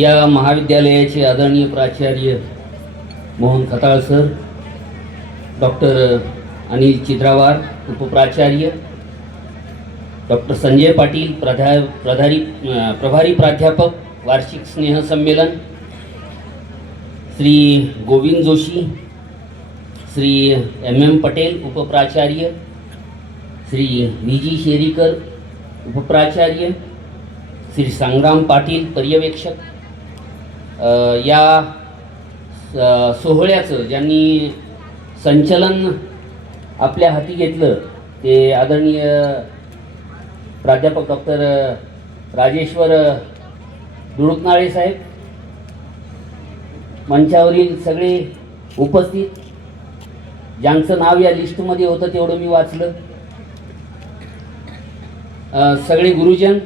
या महाविद्यालयाचे आदरणीय प्राचार्य मोहन खताळ सर, डॉक्टर अनिल चित्रावार उपप्राचार्य, डॉक्टर संजय पाटील प्रभारी प्राध्यापक वार्षिक स्नेहसंमेलन, श्री गोविंद जोशी, श्री एम पटेल उपप्राचार्य, श्री व्ही शेरीकर उपप्राचार्य, श्री संग्राम पाटील पर्यवेक्षक, या सोहळ्याचं ज्यांनी संचलन आपल्या हाती घेतलं ते आदरणीय प्राध्यापक डॉक्टर राजेश्वर दुडुकनाळे साहेब, मंचावरील सगळे उपस्थित ज्यांचं नाव या लिस्टमध्ये होतं तेवढं मी वाचलं, सगळे गुरुजन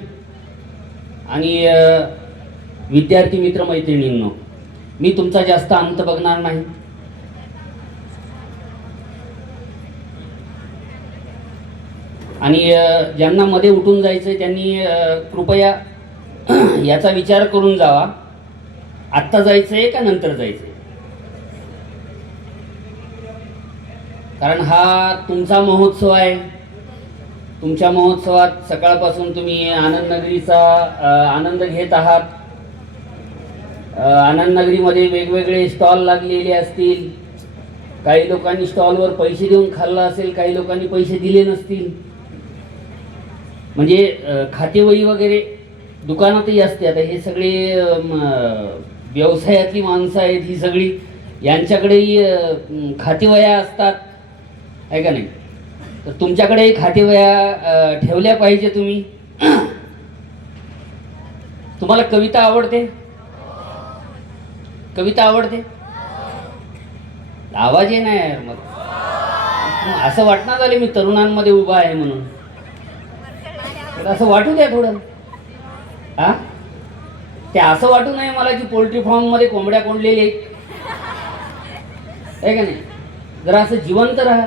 आणि विद्यार्थी मित्रमैत्रिणींनो, मी तुमचा जास्त अंत बघणार नाही. आणि ज्यांना मध्ये उठून जायचं त्यांनी कृपया याचा विचार करून जावा, आत्ता जायचं आहे का नंतर जायचं आहे. कारण हा तुमचा महोत्सव आहे. तुमच्या महोत्सवात सकाळपासून तुम्ही आनंदनगरीचा आनंद घेत आहात. आनंदनगरीमध्ये वेगवेगळे स्टॉल लागलेले असतील. काही लोकांनी स्टॉलवर पैसे देऊन खाल्लं असेल, काही लोकांनी पैसे दिले नसतील. म्हणजे खातेवही वगैरे दुकानातही असते. आता हे सगळे व्यवसायातली माणसं आहेत, ही सगळी यांच्याकडेही खातेवह्या असतात, आहे का नाही. तर तुमच्याकडेही खातेवह्या ठेवल्या पाहिजे तुम्ही. तुम्हाला कविता आवडते? कविता आवडते? आवाज ये नाही यार. मग असं वाटणार झाले मी तरुणांमध्ये उभा आहे म्हणून. तर असं वाटू द्या थोडं. हा, ते असं वाटू नये मला की पोल्ट्री फार्म मध्ये कोंबड्या कोंडलेले आहेत, आहे का नाही. जरा असं जिवंत राहा.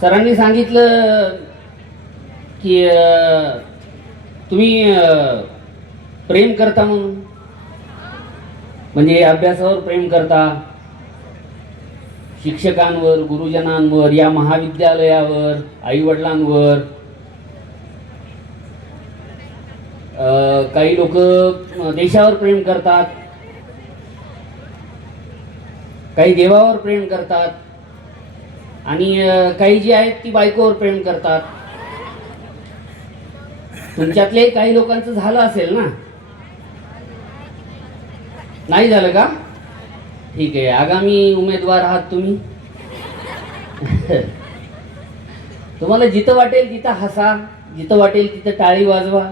सरांनी सांगितलं की तुम्ही प्रेम करता म्हणून, म्हणजे अभ्यासावर प्रेम करता, शिक्षकांवर, गुरुजनांवर, या महाविद्यालयावर, आईवडिलांवर. काही लोक देशावर प्रेम करतात, काही देवावर प्रेम करतात, आणि काही जी आहेत ती बायकोवर प्रेम करतात. तुमच्यातले काही लोकांचं झालं असेल ना? नाही झालं का? ठीक आहे, आगामी उमेदवार आहात तुम्ही. तुम्हाला जिथं वाटेल तिथं हसा, जिथं वाटेल तिथं टाळी वाजवा.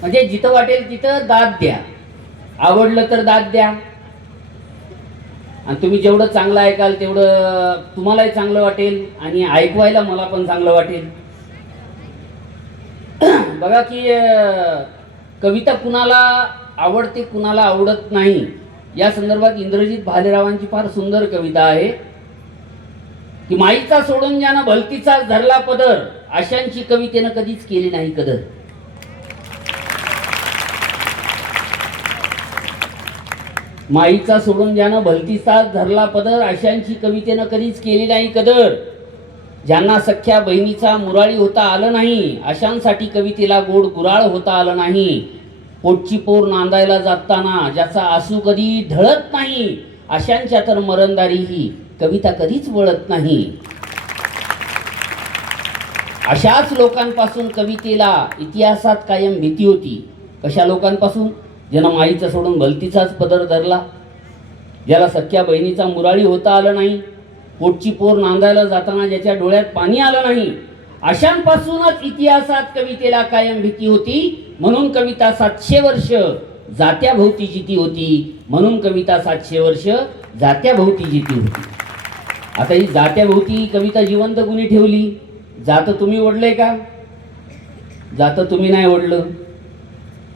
म्हणजे जिथं वाटेल तिथं दाद द्या. आवडलं तर दाद द्या. आणि तुम्ही जेवढं चांगलं ऐकाल तेवढं तुम्हालाही चांगलं वाटेल आणि ऐकवायला मला पण चांगलं वाटेल. बघा की कविता कुणाला आवडते कुणाला आवडत नाही या संदर्भात इंद्रजित भालेरावांची फार सुंदर कविता आहे की माईचा सोडून ज्यानं भलतीचा धरला पदर, अशांची कवितेनं कधीच केली नाही कदर. माईचा सोडून ज्यानं भलतीचा धरला पदर, अशांची कवितेनं कधीच केली नाही कदर. ज्यांना सख्या बहिणीचा मुराळी होता आलं नाही, अशांसाठी कवितेला गोड गुराळ होता आलं नाही. पोटची पोर नांदायला जाताना ज्याचा आसू कधी ढळत नाही, अशांच्या तर मरणदारी ही कविता कधीच वळत नाही. अशाच लोकांपासून कवितेला इतिहासात कायम भीती होती. कशा लोकांपासून? ज्यानं माईचा सोडून भलतीचाच पदर धरला, ज्याला सख्या बहिणीचा मुराळी होता आलं नाही, पोटची पोर नांदायला जाताना ज्याच्या डोळ्यात पाणी आलं नाही, अशांपासूनच इतिहासात कवितेला कायम भीती होती. म्हणून कविता 700 वर्ष जात्याभोवती जिती होती. म्हणून कविता 700 वर्ष जात्याभोवती जिती होती. आता ही जात्याभोवती कविता जिवंत कुणी ठेवली? जातं तुम्ही ओढलंय का? जातं तुम्ही नाही ओढलं.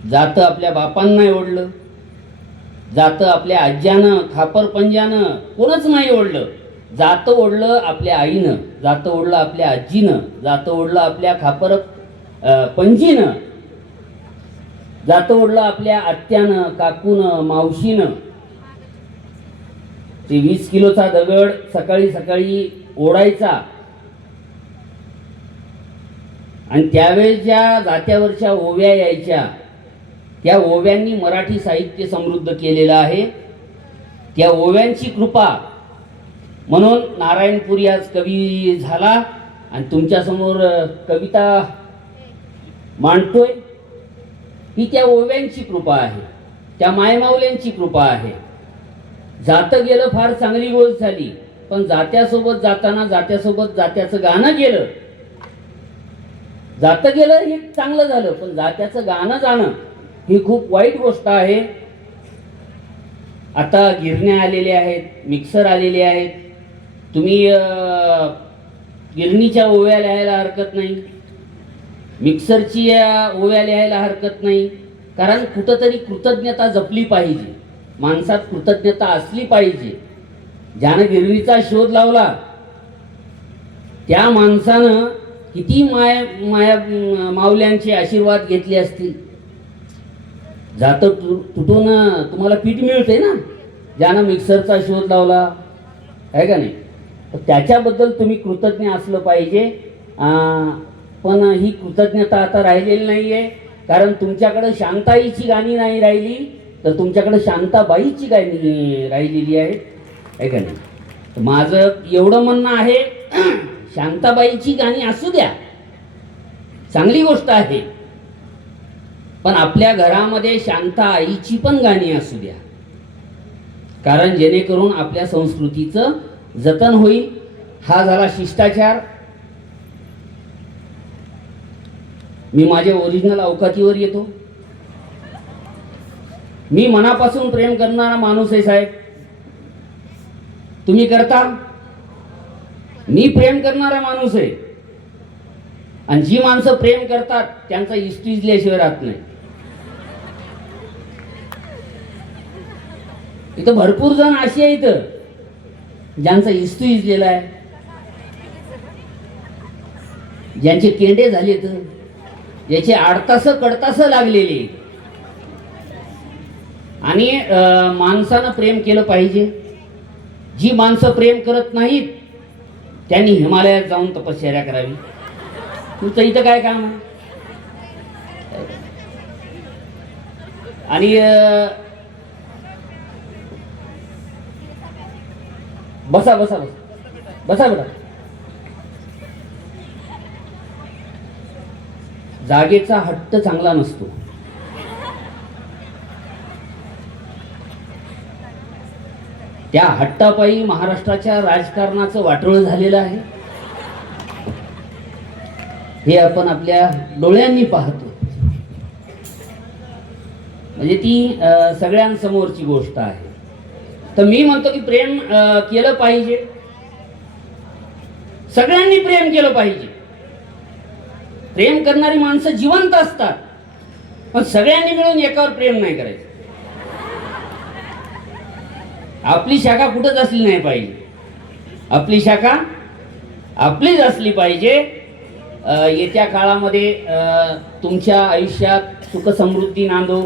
जातं आपल्या बापांना नाही ओढलं. जातं आपल्या आज्यानं, खापर पंजानं कोणच नाही ओढलं. जातं ओढलं आपल्या आईनं, जातं ओढलं आपल्या आजीनं, जातं ओढलं आपल्या खापर पणजीनं, जातं ओढलं आपल्या आत्यानं, काकूनं, मावशीनं. ते 20 किलोचा दगड सकाळी सकाळी ओढायचा आणि त्यावेळेस ज्या जात्यावरच्या ओव्या यायच्या त्या ओव्यांनी मराठी साहित्य समृद्ध केलेलं आहे. त्या ओव्यांची कृपा म्हणून नारायणपुरी आज कवी झाला आणि तुमच्यासमोर कविता मांडतोय. ही त्या ओव्यांची कृपा आहे, त्या मायमाऊल्यांची कृपा आहे. जातं गेलं फार चांगली गोष्ट झाली, पण जात्यासोबत जाताना जात्यासोबत जात्याचं गाणं गेलं. जातं गेलं हे चांगलं झालं, पण जात्याचं गाणं जाणं ही खूप वाईट गोष्ट आहे. आता गिरण्या आलेल्या आहेत, मिक्सर आलेले आहेत. तुम्ही गिरणीच्या ओव्या लिहायला हरकत नाही, मिक्सरची ओव्या लिहायला हरकत नाही. कारण कुठंतरी कृतज्ञता जपली पाहिजे, माणसात कृतज्ञता असली पाहिजे. ज्यानं गिरणीचा शोध लावला त्या माणसानं किती माऊल्यांचे आशीर्वाद घेतले असतील. जातं तुटून तुम्हाला पीठ मिळते ना, ज्यानं मिक्सरचा शोध लावला आहे का नाही. तर त्याच्याबद्दल तुम्ही कृतज्ञ असलं पाहिजे. पण ही कृतज्ञता आता राहिलेली नाही आहे. कारण तुमच्याकडं शांताईची गाणी नाही राहिली, तर तुमच्याकडं शांताबाईची गाणी राहिलेली आहे का नाही. तर माझं एवढं म्हणणं आहे, शांताबाईची गाणी असू द्या, चांगली गोष्ट आहे, पण आपल्या घरामध्ये शांता आईची पण गाणी असू द्या. कारण जेणेकरून आपल्या संस्कृतीचं जतन होईल. हा झाला शिष्टाचार. मी माझ्या ओरिजिनल अवकातीवर येतो. मी मनापासून प्रेम करणारा माणूस आहे साहेब. तुम्ही करता? मी प्रेम करणारा माणूस आहे. आणि जी माणसं प्रेम करतात त्यांचा इष्टिजल्याशिवाय राहत नाही. इथं भरपूर जण अशी आहेत ज्यांचा इस्तू इजलेला आहे, ज्यांचे केंडे झालेत, ज्याचे आडतास कडतास लागलेले. आणि माणसानं प्रेम केलं पाहिजे. जी माणसं प्रेम करत नाहीत त्यांनी हिमालयात जाऊन तपश्चर्या करावी. तुमचं इथं काय काम आहे? आणि बसा बसा बसा बसा बेटा. जागेचा हट्ट चांगला नसतो. त्या हट्टापायी महाराष्ट्राच्या राजकारणाचं वाटोळं झालेलं आहे. हे आपण आपल्या डोळ्यांनी पाहतो. म्हणजे ती सगळ्यांसमोरची गोष्ट आहे. तर मी म्हणतो की प्रेम केलं पाहिजे. सगळ्यांनी प्रेम केलं पाहिजे. प्रेम करणारी माणसं जिवंत असतात, पण सगळ्यांनी मिळून एकावर प्रेम नाही करायचं. आपली शाखा कुठंच असली नाही पाहिजे. आपली शाखा आपलीच असली पाहिजे. येत्या काळामध्ये तुमच्या आयुष्यात सुख समृद्धी नांदो.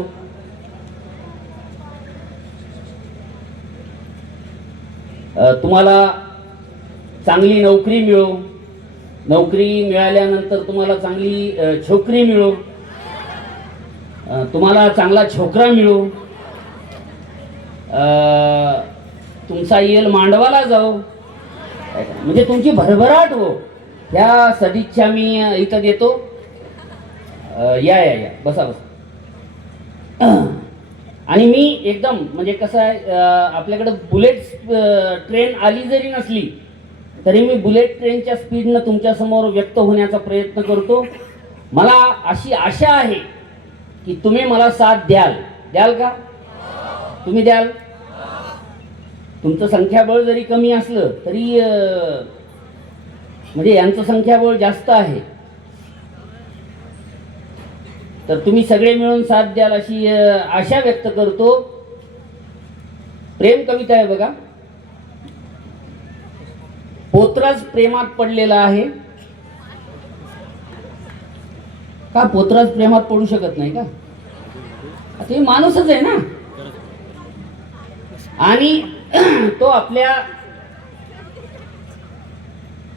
तुम्हाला चांगली नोकरी मिळो. नोकरी मिळाल्यानंतर तुम्हाला चांगली छोकरी मिळो. तुम्हाला चांगला छोकरा मिळो. तुमचा येल मांडवाला जाओ. म्हणजे तुमची भरभराट हो. ह्या सदिच्छा मी इथं देतो. या या या बसा बसा. आणि मी एकदम म्हणजे कसं आहे, आपल्याकडे बुलेट ट्रेन आली जरी नसली तरी मी बुलेट ट्रेनच्या स्पीडनं तुमच्यासमोर व्यक्त होण्याचा प्रयत्न करतो. मला अशी आशा आहे की तुम्ही मला साथ द्याल. द्याल का? तुम्ही द्याल? तुमचं संख्याबळ जरी कमी असलं तरी म्हणजे यांचं संख्याबळ जास्त आहे, तर तुम्ही सगळे मिळून साथ द्याल अशी आशा व्यक्त करतो. प्रेम कविता आहे बघा. पोतराज प्रेमात पडलेला आहे का? पोतराज प्रेमात पडू शकत नाही का? ते माणूसच आहे ना. आणि तो आपल्या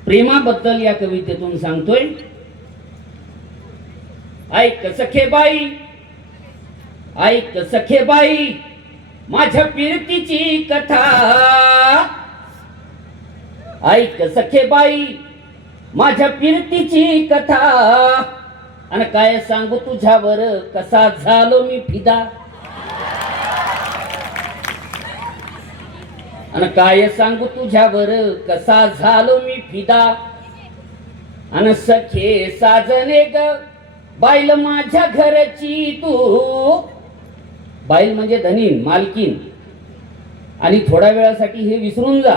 प्रेमाबद्दल या कवितेतून सांगतोय. ऐक सखे बाई, ऐक सखे बाई, माझ्या पिरतीची कथा. ऐक सखे बाई, माझ्या पिरतीची कथा. आणि काय सांगू तुझ्यावर कसा झालो मी फिदा. आणि काय सांगू तुझ्यावर कसा झालो मी फिदा. आणि सखे साजने ग बाईल माझ्या घरची तू. बाईल म्हणजे धनीन, मालकीन. आणि थोड्या वेळासाठी हे विसरून जा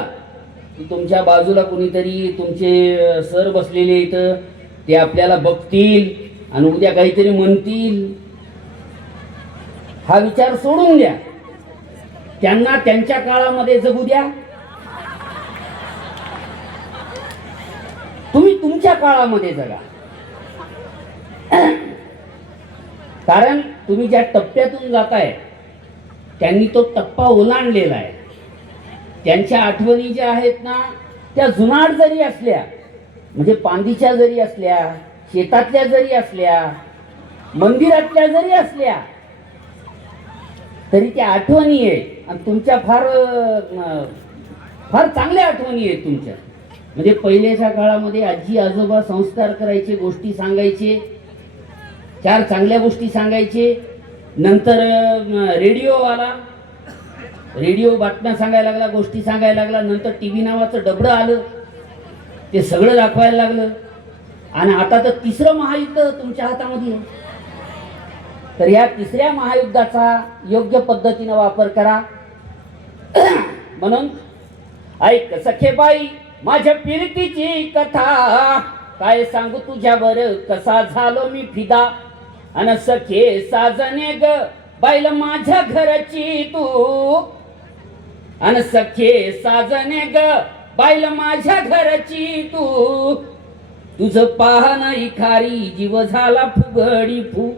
की तुमच्या बाजूला कोणीतरी तुमचे सर बसलेले इथं, ते आपल्याला बघतील आणि उद्या काहीतरी म्हणतील. हा विचार सोडून द्या. त्यांना त्यांच्या काळामध्ये जगू द्या. तुम्ही तुमच्या काळामध्ये जगा. कारण तुम्ही ज्या टप्प्यातून जाताय त्यांनी तो टप्पा ओलांडलेला आहे. त्यांच्या आठवणी ज्या आहेत ना, त्या जुनाट जरी असल्या, म्हणजे पांदीच्या जरी असल्या, शेतातल्या जरी असल्या, मंदिरातल्या जरी असल्या, तरी त्या आठवणी आहे. आणि तुमच्या फार फार चांगल्या आठवणी आहेत तुमच्या. म्हणजे पहिल्याच्या काळामध्ये आजी आजोबा संस्कार करायचे, गोष्टी सांगायचे, चार चांगल्या गोष्टी सांगायचे. नंतर रेडिओ आला, रेडिओ बातम्या सांगायला लागला, गोष्टी सांगायला लागला. नंतर टीव्ही नावाचं डबडं आलं, ते सगळं दाखवायला लागलं. आणि आता तर तिसरं महायुद्ध तुमच्या हातामध्ये आहे. तर या तिसऱ्या महायुद्धाचा योग्य पद्धतीने वापर करा. म्हणून ऐक सखे बाई, माझ्या पिरतीची कथा. काय सांगू तुझ्यावर कसा झालो मी फिदा. अन सखे साजने ग बाईल माझ्या घरची तू. अन सखे साजने ग बाईल माझ्या घरची तू. तुझं पाहणं इखारी जीव झाला फुगडी फू.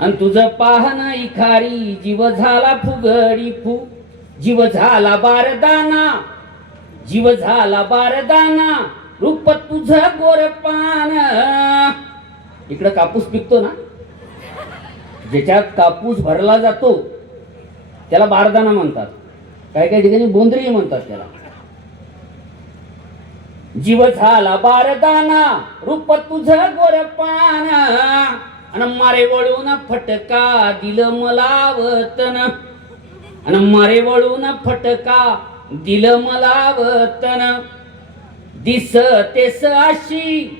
आणि तुझं पाहणं इखारी जीव झाला फुगडी फू. जीव झाला बारदाना, जीव झाला बारदाना, रूप तुझं गोरपान. इकडं कापूस पिकतो ना, ज्याच्यात कापूस भरला जातो त्याला बारदाना म्हणतात. काही काही ठिकाणी बोंद्री म्हणतात त्याला. जीव झाला बारदाना, रूप तुझं गोरपान. आणि मारे वळून फटका दिलं मला वतन. आणि मारे वळून फटका दिलं मला वतन. दिसतेस अशी,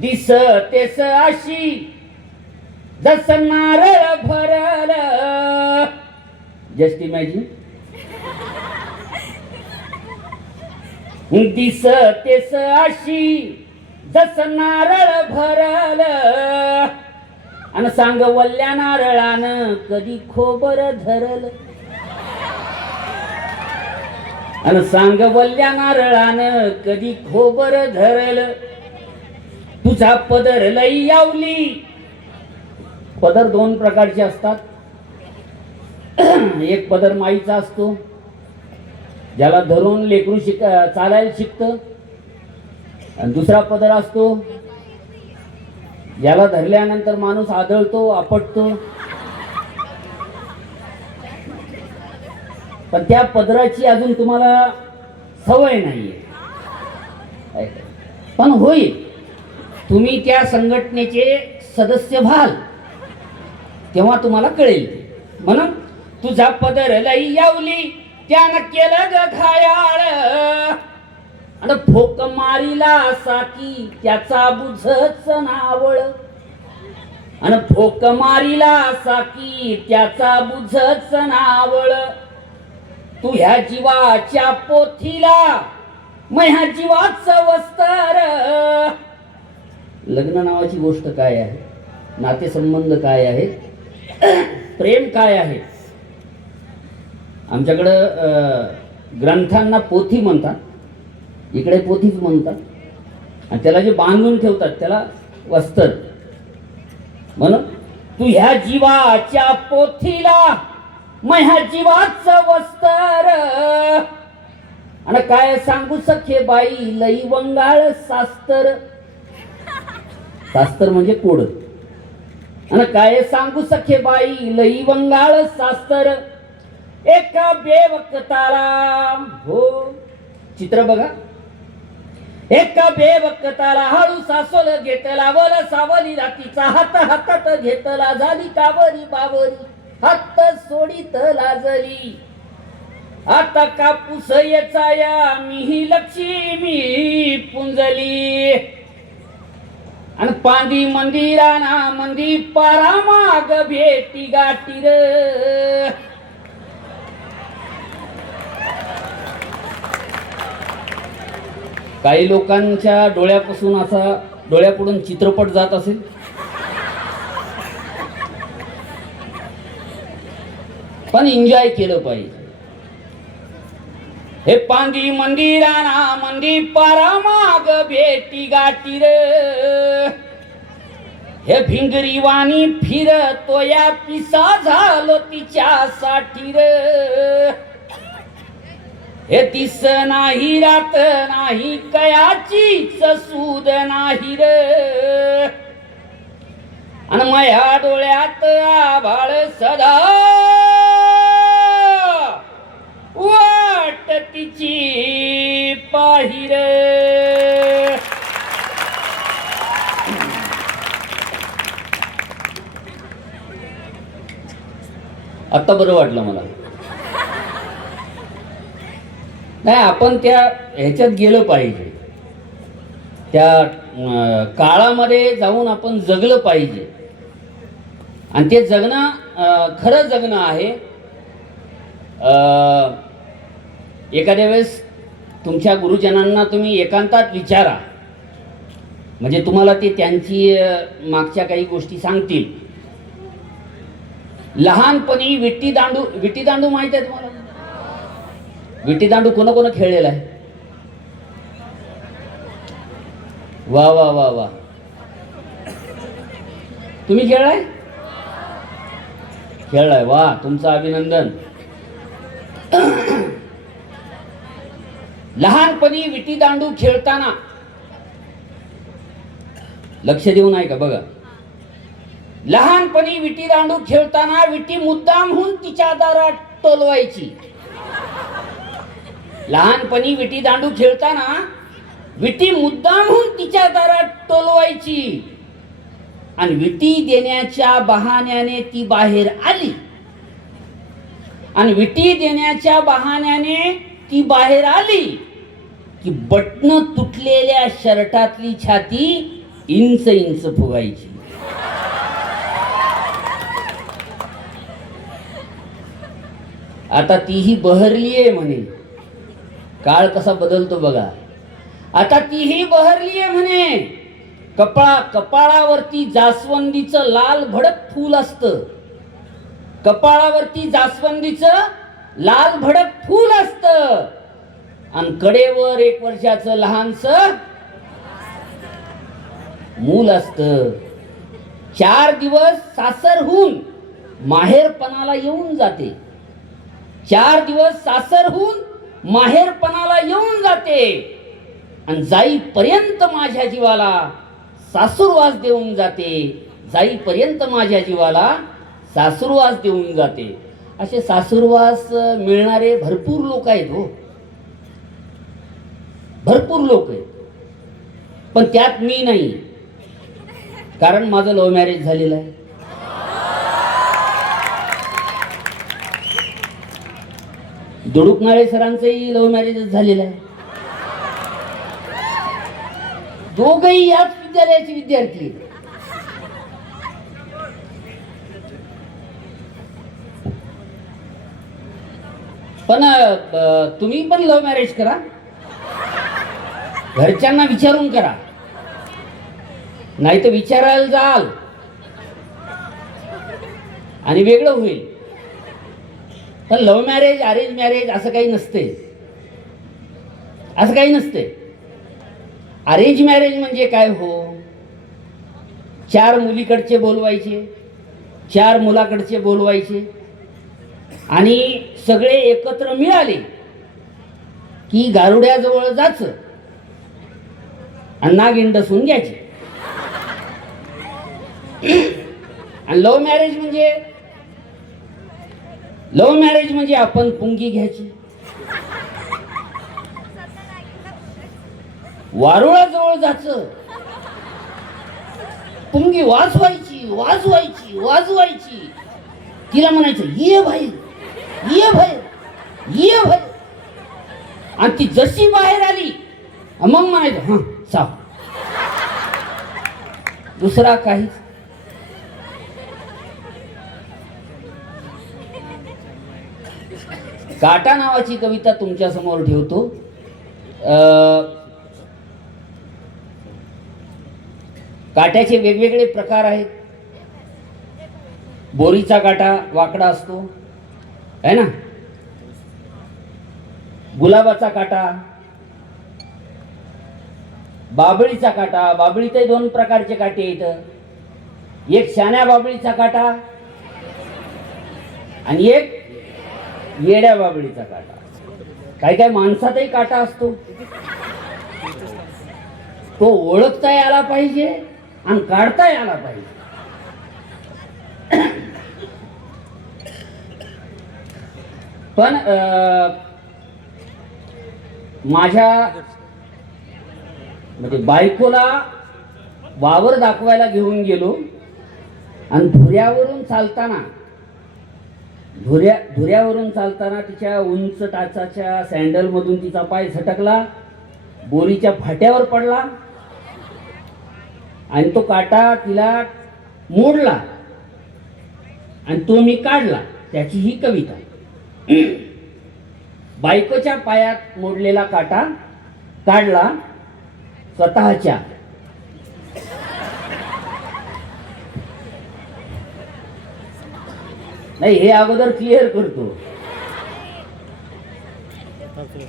दिसतेस अशी, जसं नारळ भरल. Just imagine. दिसतेस अशी, जसं नारळ भरल. आणि सांग वल्ल्या नारळानं कधी खोबर धरल. आणि सांग वल्ल्या नारळानं कधी खोबर धरल. तुझा पदर लई यावली. पदर दोन प्रकारचे असतात. एक पदर माईचा असतो, ज्याला धरून लेकरू चालायला शिकतं. आणि दुसरा पदर असतो ज्याला धरल्यानंतर माणूस आदळतो, आपटतो. पण त्या पदराची अजून तुम्हाला सवय नाहीये. पण होईल, तुम्ही त्या संघटनेचे सदस्य व्हाल तेव्हा तुम्हाला कळेल. म्हणून तुझा पदर लई यावली, त्यानं केलं ग घायाळ. आणि फोक मारिला साकी त्याचा बुझच नावळ. आणि फोक मारिला साकी त्याचा बुझच नावळ. तू ह्या जीवाच्या पोथीला मग ह्या जीवाचं वस्तर. लग्न नावाची गोष्ट काय आहे, नातेसंबंध काय आहे, प्रेम काय आहे. आमच्याकडं ग्रंथांना पोथी म्हणतात, इकडे पोथीच म्हणतात, आणि त्याला जे बांधून ठेवतात त्याला वस्त्र. म्हणून तू ह्या जीवाच्या पोथीला मग ह्या जीवाचं वस्त्र, आणि काय सांगू सखे बाई लई वंगाळ सास्तर. सास्तर म्हणजे कोड. आणि काय सांगू सखे बाई लई वंगाळ सास्तर. एका बेवकताला, हो चित्र बघा, एका बेवकताला हळू सासोल घेतला, वर सावली रातीचा हात हातात घेतला, झाली कावरी बावरी हात सोडीत लाजली. आता कापूस येचाया मिही लक्ष्मी पुंजली, आणि पांदी मंदिराना मंदी पारामाग भेटी गाठी र. काही लोकांच्या डोळ्यापासून असा डोळ्यापुढून चित्रपट जात असेल, पण एन्जॉय केलं पाहिजे. हे पांदी मंदिराना मंदी पारामाग भेटी गाठी रे, हे भिंगरी वाणी फिरतो या पिसा झालो तिच्यासाठी रे. हे दिस नाही रात नाही कयाचीच सूद नाही रे, आणि माझ्या डोळ्यात आभाळ सदा वाट तिची पाही रे. आता बरं वाटलं मला. नाही, आपण त्या ह्याच्यात गेलं पाहिजे, त्या काळामध्ये जाऊन आपण जगलं पाहिजे, आणि ते जगणं खरं जगणं आहे. एखाद्या वेळेस तुमच्या गुरुजनांना तुम्ही एकांतात विचारा, म्हणजे तुम्हाला ते त्यांची मागच्या काही गोष्टी सांगतील. लहानपणी विट्टी दांडू माहिती आहे तुम्हाला? विट्टी दांडू कोण कोण खेळलेला आहे? वा वा वा वा, तुम्ही खेळलाय? खेळलाय, वा, तुमचं अभिनंदन. लहानपणी विटी दांडू खेळताना लक्ष देऊन आहे का बघा. लहानपणी विटी दांडू खेळताना विटी मुद्दामहून तिच्या दारात टोलवायची. लहानपणी विटी दांडू खेळताना विटी मुद्दामहून तिच्या दारात टोलवायची, आणि विटी देण्याच्या बहाण्याने ती बाहेर आली, आणि विटी देण्याच्या बहाण्याने ती बाहेर आली की बटन तुटलेल्या शर्टातली छाती इंच इंच फुगायची. आता तीही बहरली आहे म्हणे. काळ कसा बदलतो बघा. आता तीही बहरली आहे म्हणे. कपाळावरती जास्वंदीचं लाल भडक फूल असतं. कपाळावरती जास्वंदीचं लाल भडक फूल असतं, आणि कडेवर 1 वर्षाचं लहानसं मूल असतं. 4 दिवस सासरहून माहेरपणाला येऊन जाते. 4 दिवस सासरहून माहेरपणाला येऊन जाते, आणि जाईपर्यंत माझ्या जीवाला सासूरवास देऊन जाते. जाईपर्यंत माझ्या जीवाला सासूरवास देऊन जाते. असे सासूरवास मिळणारे भरपूर लोक आहेत हो, भरपूर लोक आहेत. पण त्यात मी नाही, कारण माझं लव्ह मॅरेज झालेलं आहे. दुडुकनाळे सरांचंही लव्ह मॅरेजच झालेलं आहे. दोघही याच विद्यालयाचे विद्यार्थी. पण तुम्ही पण लव्ह मॅरेज करा, घरच्यांना विचारून करा, नाही तर विचारायला जाल आणि वेगळं होईल. पण लव्ह मॅरेज अरेंज मॅरेज असं काही नसते. असं काही नसते. अरेंज मॅरेज म्हणजे काय हो, 4 मुलीकडचे बोलवायचे, 4 मुलाकडचे बोलवायचे आणि सगळे एकत्र मिळाले की गारुड्याजवळ जायचं आणि नागिन डसून घ्यायचे. आणि लव्ह मॅरेज म्हणजे आपण पुंगी घ्यायची, वारुळाजवळ जायचं, पुंगी वाजवायची, तिला म्हणायचं ये बाहेर, आणि ती जशी बाहेर आली मग म्हणायचं हा साव. दुसरा काहीच. काटा नावाची कविता तुमच्या समोर ठेवतो. काट्याचे वेगवेगळे प्रकार आहेत. बोरीचा काटा वाकडा असतो है ना, गुलाबाचा काटा, बाबळीचा काटा. बाबळीतही 2 प्रकारचे काटे आहेत, एक शाण्या बाबळीचा काटा आणि एक येड्या बाबळीचा काटा. काही माणसातही काटा असतो, तो ओळखता यायला पाहिजे आणि काढता यायला पाहिजे. पण माझ्या म्हणजे बायकोला वावर दाखवायला घेऊन गेलो आणि धुऱ्यावरून चालताना तिच्या उंच टाचाच्या सँडल मधून तिचा पाय झटकला, बोरीच्या फाट्यावर पडला आणि तो काटा तिला मोडला आणि तो मी काढला. त्याची ही कविता. बायकोच्या पायात मोडलेला काटा काढला स्वतःच्या. नाही, हे अगोदर क्लिअर करतो,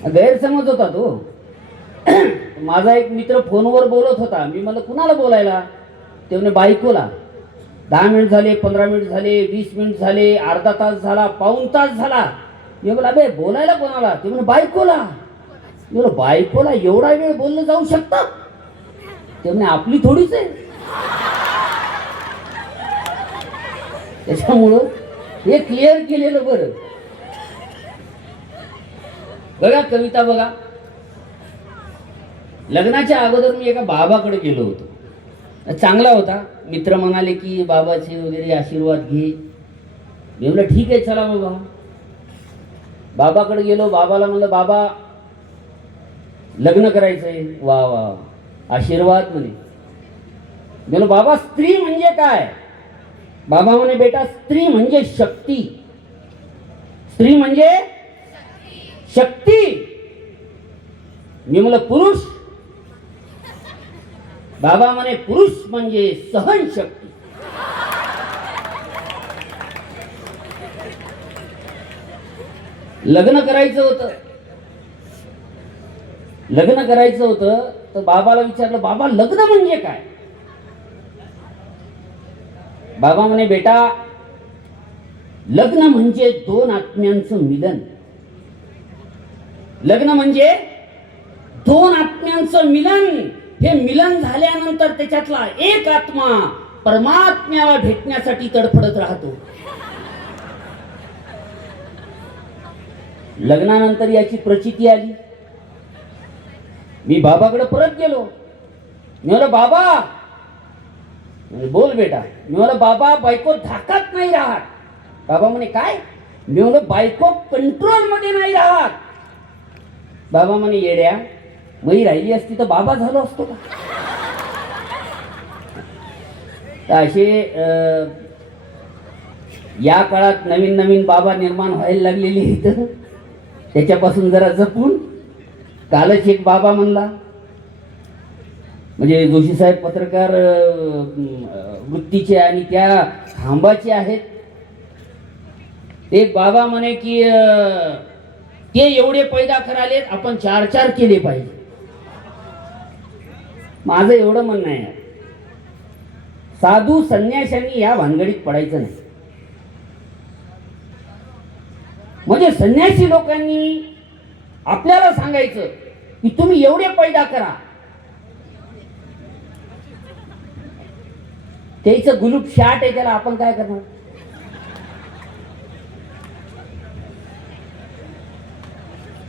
गैरसमज होता तो. माझा एक मित्र फोनवर बोलत होता. मी म्हणलं कुणाला बोलायला? ते म्हणे बायकोला. 10 मिनिट झाले, 15 मिनिट झाले, 20 मिनिट झाले, अर्धा तास झाला, पाऊण तास झाला. मी बोला बे बोलायला कोणाला? ते म्हणे बायकोला. मी बोला बायकोला एवढा वेळ बोललं जाऊ शकतं? ते म्हणे आपली थोडीच आहे. त्याच्यामुळं हे क्लिअर केलेलं बरं. बघा कविता बघा. लग्नाच्या अगोदर मी एका बाबाकडे गेलो होतो. चांगला होता. मित्र म्हणाले की बाबाचे वगैरे आशीर्वाद घे. मी म्हणलं ठीक आहे चला बाबा. बाबाकडे गेलो. बाबाला म्हणलं बाबा लग्न करायचंय. वा वा आशीर्वाद म्हणे. म्हणलं बाबा स्त्री म्हणजे काय? बाबा म्हणे बेटा स्त्री म्हणजे शक्ती. स्त्री म्हणजे शक्ती. मी म्हणलं पुरुष? बाबा म्हणे पुरुष म्हणजे सहनशक्ती. लग्न करायचं होतं तर बाबाला विचारलं बाबा लग्न म्हणजे काय? बाबा म्हणे बेटा लग्न म्हणजे 2 आत्म्यांचं मिलन. लग्न म्हणजे 2 आत्म्यांचं मिलन. हे मिलन झाल्यानंतर त्याच्यातला एक आत्मा परमात्म्याला भेटण्यासाठी तडफडत राहतो. लग्नानंतर याची प्रचिती आली. मी बाबाकडे परत गेलो. मी म्हणलं बाबा, बोल बेटा. मी म्हणलं बाबा बायको धाकात नाही राहत. बाबा म्हणे काय? मी म्हणलं बायको कंट्रोल मध्ये नाही राहत. बाबा म्हणे येड्या मही राहिली असती तर बाबा झालो असतो का? असे या काळात नवीन नवीन बाबा निर्माण व्हायला लागलेले आहेत. त्याच्यापासून जरा जपून. कालच एक बाबा म्हणला, म्हणजे जोशी साहेब पत्रकार वृत्तीचे आणि त्या खांबाचे आहेत. एक बाबा म्हणे की ते एवढे पैदा करालेत, आपण 4-4 केले पाहिजे. माझं एवढं म्हणणं आहे, साधू संन्याशांनी या भानगडीत पडायचं नाही. म्हणजे संन्यासी लोकांनी आपल्याला सांगायचं की तुम्ही एवढे पैदा करा. त्याचं गुलूप शाट आहे, त्याला आपण काय करणार?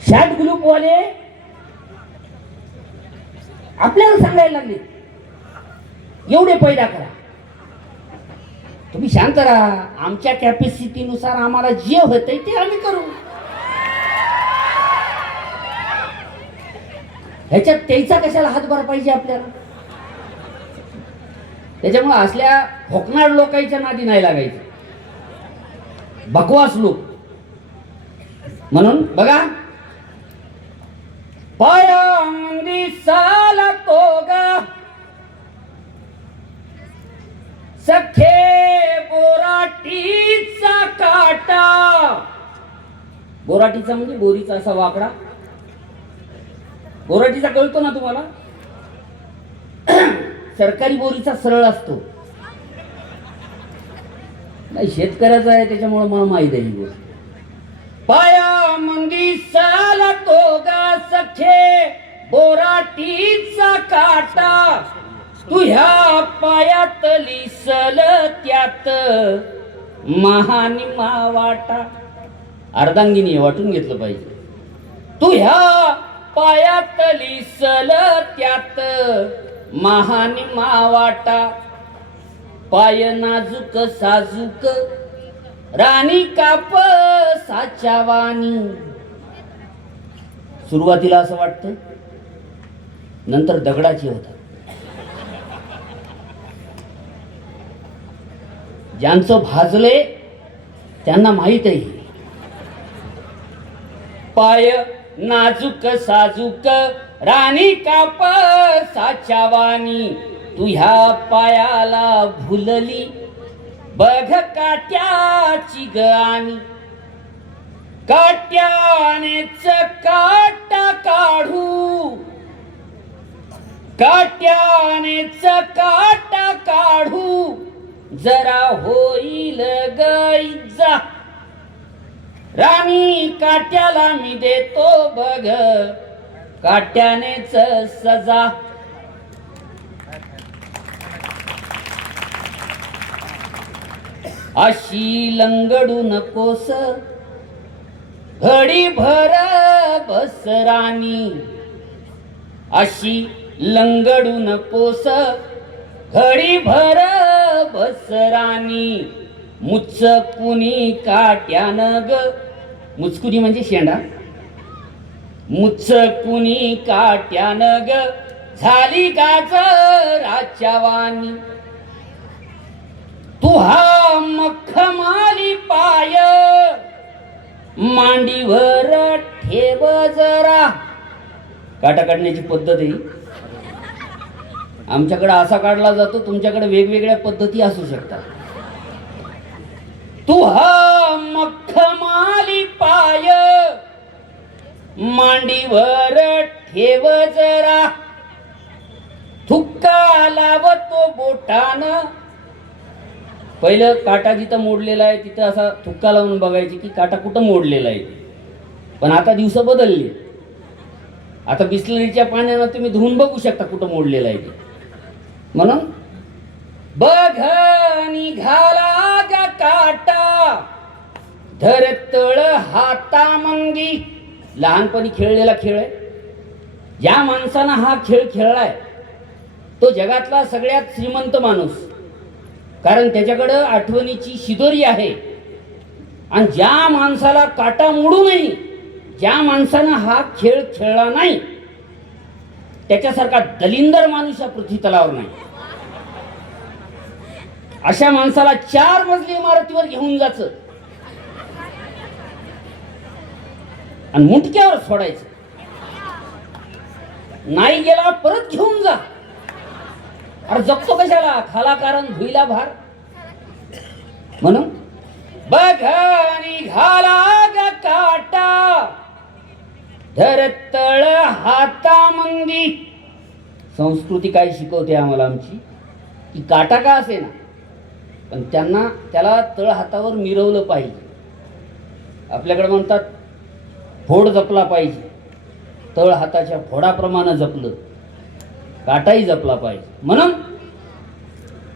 शाट गुलूपवाले आपल्याला सांगायला लागले एवढे पैदा करा. तुम्ही शांत राहा, आमच्या कॅपॅसिटीनुसार आम्हाला जे होतंय ते आम्ही करू. ह्याच्यात त्याचा कशाला हातभार पाहिजे आपल्याला? त्याच्यामुळे असल्या खोकनाड लोकांच्या नादी नाही लागायचं, बकवास लोक. म्हणून बघा, पायांदी साला तोगा सखे बोराटीचा काटा. बोराटीचा म्हणजे बोरीचा असा वाकडा. बोराटीचा कळतो ना तुम्हाला? सरकारी बोरीचा सरळ असतो. नाही, शेतकऱ्याचा आहे त्याच्यामुळे मला माहित आहे ही गोष्ट. पाया मंदी साला तोगा सखे बोराटीचा काटा. तुझ्या पायातली सल त्यात महानिमा वाटा. अर्धांगिनी वाटून घेतलं पाहिजे. तुझ्या पायातली सल त्यात महानिमा वाटा. पाय नाजूक साजूक राणी काप साच्या वाणी. सुरुवातीला असं वाटतं, नंतर दगडाची होतात. ज्यांचं भाजले त्यांना माहित आहे. पाय नाजूक साजूक राणी काप साच्या वाणी. तुझ्या पायाला भुलली बघ काट्याची गाणी. काट्यानेच काटा काढू, काट्यानेच काटा काढू. जरा होईल गैजा राणी काट्याला मी देतो बघ काट्यानेच सजा. अशी लंगडू नकोस घडी भर बस राणी. अशी लंगडू नकोस घडी भर बस राणी. मुचकुनी काट्यानं ग, मुचकुनी म्हणजे शेंडा. मुचकुनी काट्यानं ग झाली गाजराच्या वाणी. तुहा मखमाली पाय मांडीवर ठेव जरा. काटा काढण्याची पद्धत आहे आमच्याकडे, असा काढला जातो. तुमच्याकडे वेगवेगळ्या पद्धती असू शकतात. तुहा मखमाली पाय मांडीवर ठेव जरा. थुक्का लावतो बोटानं. पहिलं काटा जिथं मोडलेला आहे तिथं असा थुक्का लावून बघायची की काटा कुठं मोडलेला आहे. पण आता दिवस बदलले. आता बिस्लरीच्या पाण्यानं तुम्ही धुवून बघू शकता कुठं मोडलेला आहे ते. म्हणून बघ निघाला गा काटा धरतळ हातामंदी. लहानपणी खेळलेला खेळ आहे. ज्या माणसानं हा खेळ खेळलाय तो जगातला सगळ्यात श्रीमंत माणूस. कारण त्याच्याकडं आठवणीची शिदोरी आहे. आणि ज्या माणसाला काटा मोडू नाही, ज्या माणसानं हा खेळ खेळला नाही, त्याच्यासारखा दलिंदर माणूस या पृथ्वी तलावर नाही. अशा माणसाला 4 मजली इमारतीवर घेऊन जायचं आणि मुंडक्यावर सोडायचं. नाही गेला परत घेऊन जा. अरे जगतो कशाला? खाला कारण धुईला भार. म्हणून बघ निघाला ग काटा धरतळ हातामंदी. संस्कृती काय शिकवते आम्हाला आमची, की काटा का असे ना पण त्याला तळ हातावर मिरवलं पाहिजे. आपल्याकडे म्हणतात फोड जपला पाहिजे, तळ हाताच्या फोडाप्रमाणे जपलं, काटाही जपला पाहिजे. म्हणून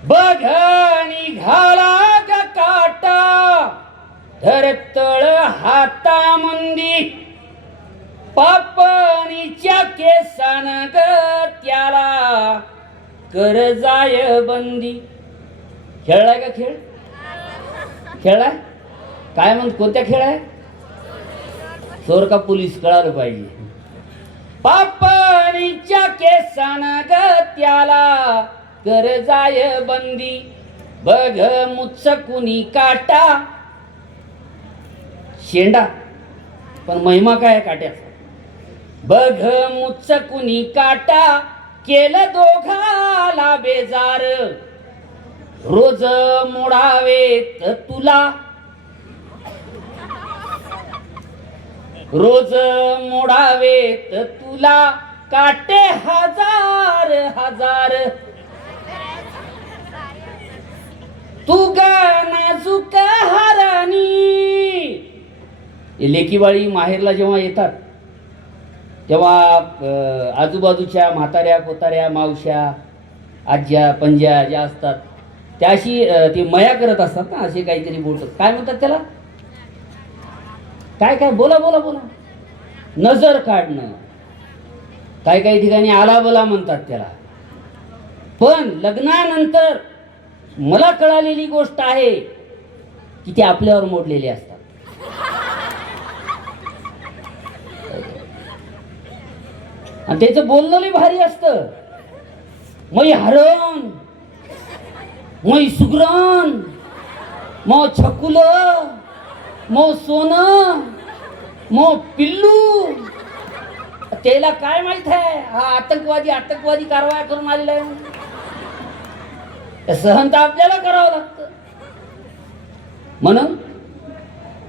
बघ निघाला ग काटा धरतळ हातामंदी, पापणीच्या केसान ग त्याला कर जाय बंदी. खेळलाय का खेळ? खेळलाय काय म्हणत, कोणत्या खेळ आहे? चोर का पोलीस कळालं पाहिजे. पापणीच्या केसान ग त्याला कर जाय बंदी, बघ मुचकुनी काटा. शेंडा पण महिमा काय आहे काट्याचा. बघ मुचकुनी काटा केलं दोघाला बेजार, रोज मोडावेत तुला, रोज मोडावेत तुला काटे हजार हजार. तू गा नाजूक हरानी. लेकीवाळी माहेरला जेव्हा येतात तेव्हा आजूबाजूच्या म्हाताऱ्या कोताऱ्या मावश्या आज्या पंज्या ज्या असतात त्या अशी ती मया करत असतात ना, असे काहीतरी बोलतात. काय म्हणतात त्याला? काय काय बोला बोला बोला. नजर काढणं. काही ठिकाणी आलाबला म्हणतात त्याला. पण लग्नानंतर मला कळालेली गोष्ट आहे की ते आपल्यावर मोडलेले असतात. आणि त्याचं बोलणं लई भारी असतं. मै हरण, मै सुगरण, मो छकुल, मो सोनं, मो पिल्लू. त्याला काय माहित आहे हा आतंकवादी कारवाया करून आलेला आहे. सहन तर आपल्याला करावं लागतं. म्हणून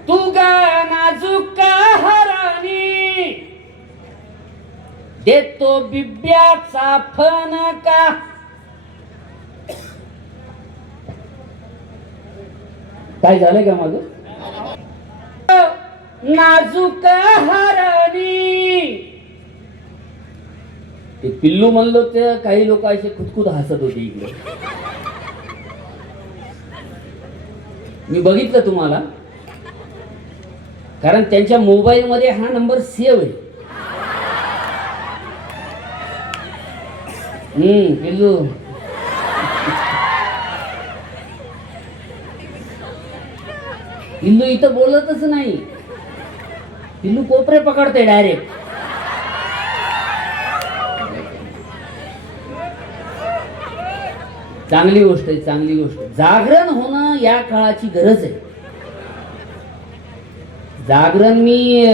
तू गा नाजूक हरानी, देतो बिब्याचा फणका. काय झालंय का माझं? नाजूक हरानी. ते पिल्लू म्हणलो ते काही लोक असे खुदखुद हसत होते इकडे. मी बघितलं तुम्हाला, कारण त्यांच्या मोबाईल मध्ये हा नंबर सेव्ह आहे. पिल्लू पिल्लू इथं बोलतच नाही. पिल्लू कोपरे पकडते डायरेक्ट. चांगली गोष्ट आहे, चांगली गोष्ट. जागरण होणं या काळाची गरज आहे. जागरण मी